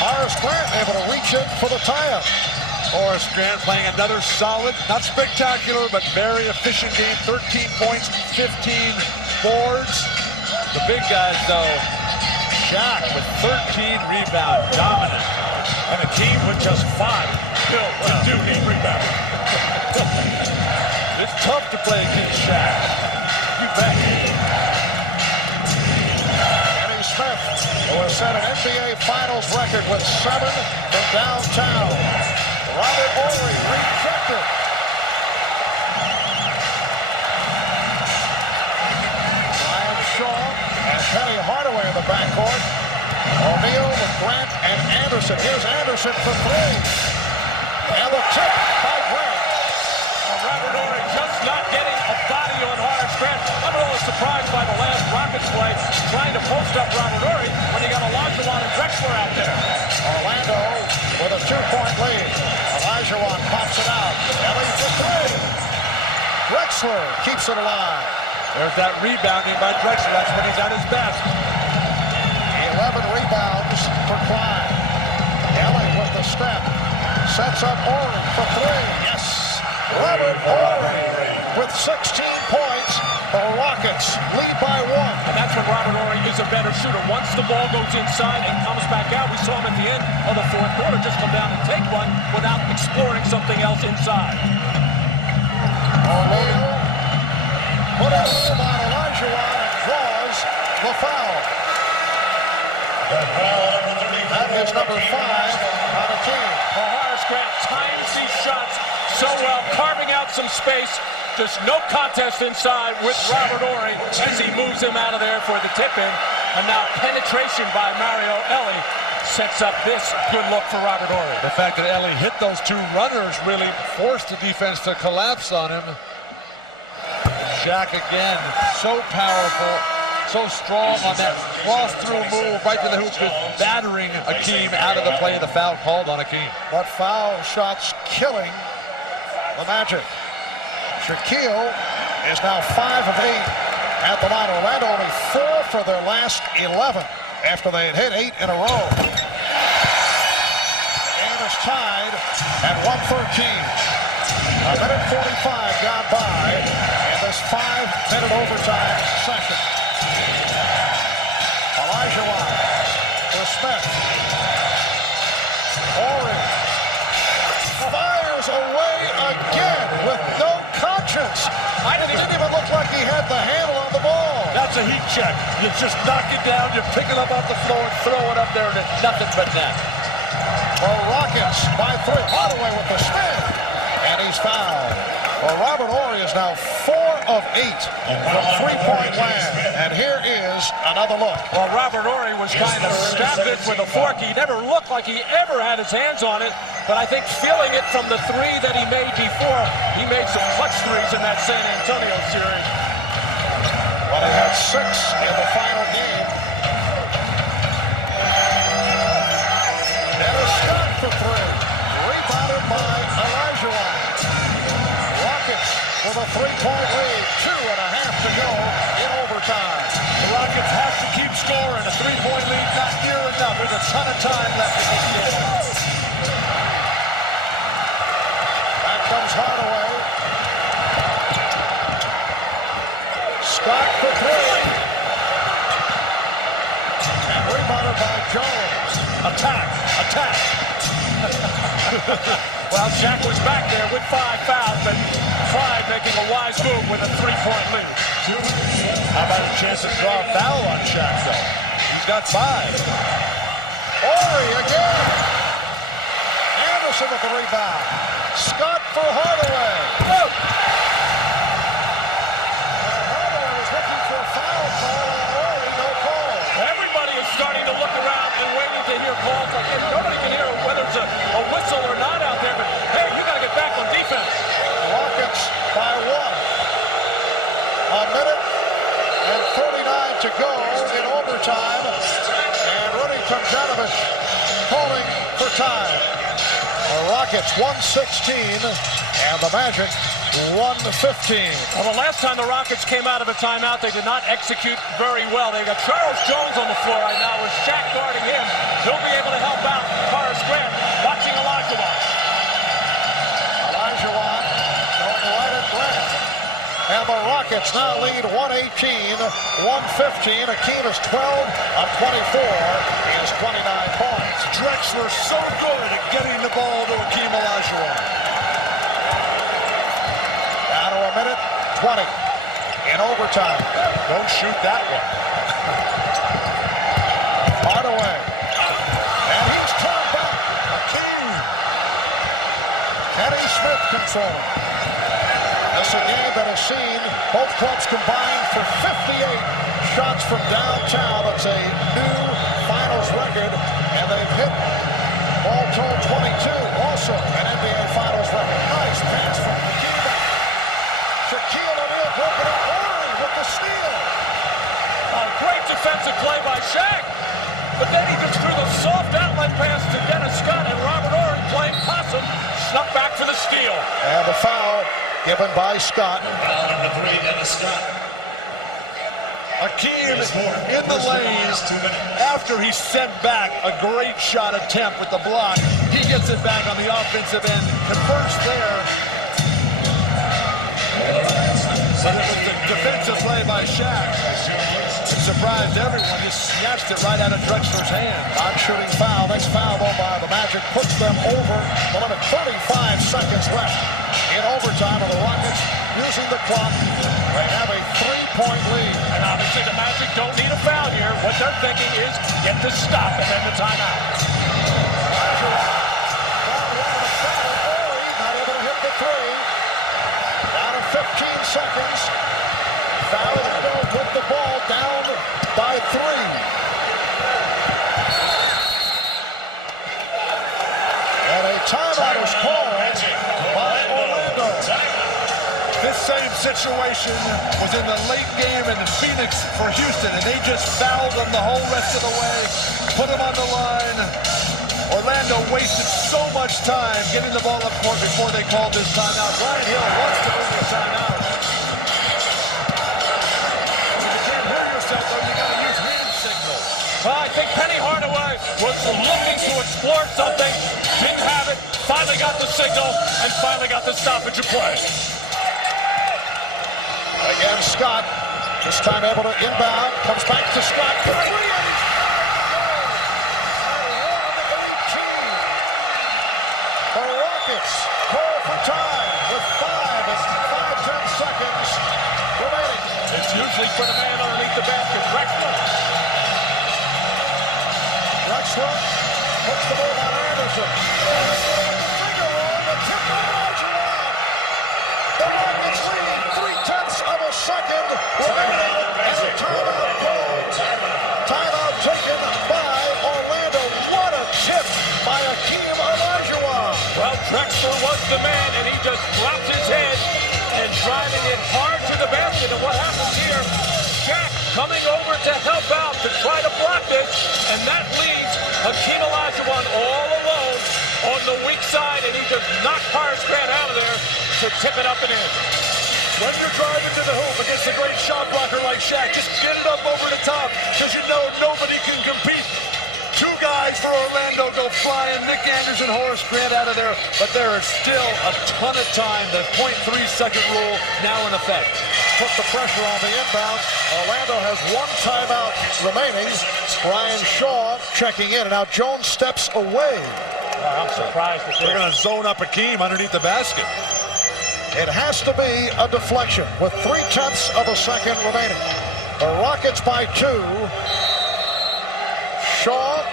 Horace Grant able to reach in for the tie-up. Horace Grant playing another solid, not spectacular, but very efficient game. 13 points, 15 boards. The big guys, though, Shaq with 13 rebounds, dominant. And a team with just 5. Bill, to do need rebounding. It's tough to play against Shaq. You bet. Kenny Smith, who has set an NBA Finals record with 7 from downtown. Robert Horry rejected. Brian Shaw and Penny Hardaway in the backcourt. O'Neal with Grant and Anderson. Here's Anderson for 3. And the tip by Grant. Robert Horry just not getting a body on Horace Grant. I'm a little surprised by the last Rockets play, trying to post up Robert Horry when he got Olajuwon and Drexler out there. Orlando with a 2-point lead. Olajuwon pops it out. Ellie for 3. Drexler keeps it alive. There's that rebounding by Drexler. That's when he's at his best. 11 rebounds for Clyde. Ellie with the step. Sets up Horry for 3. Yes. Robert Horry with 16 points. The Rockets lead by 1. And that's when Robert Horry is a better shooter. Once the ball goes inside and comes back out, we saw him at the end of the fourth quarter just come down and take one without exploring something else inside. O'Neal put a move on Olajuwon and draws the foul. That is number 5 on the team. Horace Grant times these shots so well, carving out some space. Just no contest inside with Robert Horry as he moves him out of there for the tip-in. And now penetration by Mario Elie sets up this good look for Robert Horry. The fact that Elie hit those 2 runners really forced the defense to collapse on him. Shaq again, so powerful, so strong on that cross-through move right to the hoop, just battering Akeem out of the play. The foul called on Akeem. But foul shots killing the Magic. Shaquille is now 5 of 8 at the line. Orlando only 4 for their last 11 after they had hit 8 in a row. The game is tied at 113. A minute 45 gone by in this 5-minute overtime session. Olajuwon for Smith. Horry fires away again with no conscience. It didn't even look like he had the handle on the ball. That's a heat check. You just knock it down, you pick it up off the floor and throw it up there, and it's nothing but net. The Rockets by 3. Hardaway with the spin. And he's fouled. Well, Robert Horry is now 4 of 8 from 3-point land. And here is another look. Well, Robert Horry was kind of stabbed it with a fork. He never looked like he ever had his hands on it. But I think feeling it from the 3 that he made before, he made some clutch threes in that San Antonio series. Well, he had 6 in the final game. Dennis Scott for 3. Rebounded by Olajuwon. Rockets with a 3-point lead. 2.5 to go in overtime. The Rockets have to keep scoring. A 3-point lead not near enough. There's a ton of time left in this game. Back comes Hardaway. Scott for 3. And rebounded by Jones. Attack. Well, Shaq was back there with 5 fouls, but Clyde making a wise move with a 3-point lead. How about a chance to draw a foul on Shaq, though? He's got 5. Horry again. Anderson with the rebound. Scott for Hardaway. Oh. Hardaway was looking for a foul call on Horry, no call. Everybody is starting to look around and waiting to hear calls. Like, and nobody can hear whether it's a whistle or not out there, but hey, you got to get back on defense. Rockets by 1. A minute and 39 to go in overtime. And Rudy Tomjanovich calling for time. The Rockets 116 and the Magic 115. Well, the last time the Rockets came out of a timeout, they did not execute very well. They got Charles Jones on the floor right now with Shaq guarding him. He'll be able to help out Horace Grant, watching Olajuwon. Olajuwon going right at Grant. And And the Rockets now lead 118-115. Hakeem is 12 of 24. He has 29 points. Drexler so good at getting the ball to Hakeem Olajuwon. Down to a minute 20 in overtime. Don't shoot that one. Hardaway. And he's turned back. Hakeem. Kenny Smith controlling. This is a game that has seen both clubs combine for 58 shots from downtown. It's a new finals record, and they've hit all told 22. Also an NBA finals record. Nice pass from Hakeem. Shaquille O'Neal broken up early with the steal. Great defensive play by Shaq. But then he just threw the soft outlet pass to Dennis Scott, and Robert Ory playing possum snuck back for the steal. And the foul given by Scott. Foul number 3, Dennis Scott. Hakeem in the lane after he sent back a great shot attempt with the block. He gets it back on the offensive end, converts there. But it was the defensive play by Shaq. It surprised everyone. Just snatched it right out of Drexler's hand. Non-shooting foul. Next foul though by the Magic puts them over the limit. 35 seconds left in overtime, and the Rockets using the clock. They have a 3-point lead. And obviously the Magic don't need a foul here. What they're thinking is get the stop and then the timeout. Not able to hit the three. Down to 15 seconds. Orlando put the ball down by 3. And a timeout is called by Orlando. This same situation was in the late game in Phoenix for Houston, and they just fouled them the whole rest of the way, put them on the line. Orlando wasted so much time getting the ball up court before they called this timeout. Brian Hill wants to bring this timeout. If you can't hear yourself, though, you got to use hand signals. Well, I think Penny Hardaway was looking to explore something, didn't have it, finally got the signal, and finally got the stoppage of play. Again, Scott, this time able to inbound, comes back to Scott. The Rockets call for time with 5 seconds remaining. It's usually for the man underneath the basket, Drexler. Drexler puts the ball on Anderson. Finger roll, the tip by Olajuwon. The Rockets lead 0.3 seconds remaining. And a timeout called. Timeout taken by Orlando. What a tip by Hakeem Olajuwon. Well, Drexler was the man, and he just drops his head and driving it hard to the basket. And what happens here? Shaq coming over to help out to try to block this, and that leaves Hakeem Olajuwon all alone on the weak side, and he just knocked Horace Grant out of there to tip it up and in. When you're driving to the hoop against a great shot blocker like Shaq, just get it up over the top, because you know nobody can compete. 2 guys for Orlando go flying. Nick Anderson, Horace Grant out of there, but there is still a ton of time. The 0.3-second rule now in effect. Put the pressure on the inbound. Orlando has 1 timeout remaining. Brian Shaw checking in, and now Jones steps away. I'm surprised that They're going to zone up Hakeem underneath the basket. It has to be a deflection with 0.3 seconds remaining. The Rockets by 2. Shaw.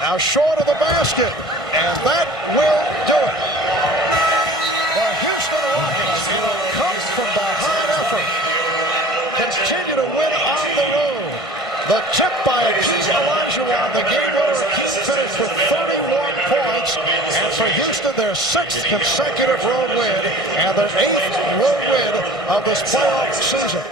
Now short of the basket, and that will do it. The Houston Rockets, in a come-from-behind effort, continue to win on the road. The tip by Hakeem Olajuwon, the game winner. Hakeem finished with 31 points, and for Houston, their 6th consecutive road win and their 8th road win of this playoff season.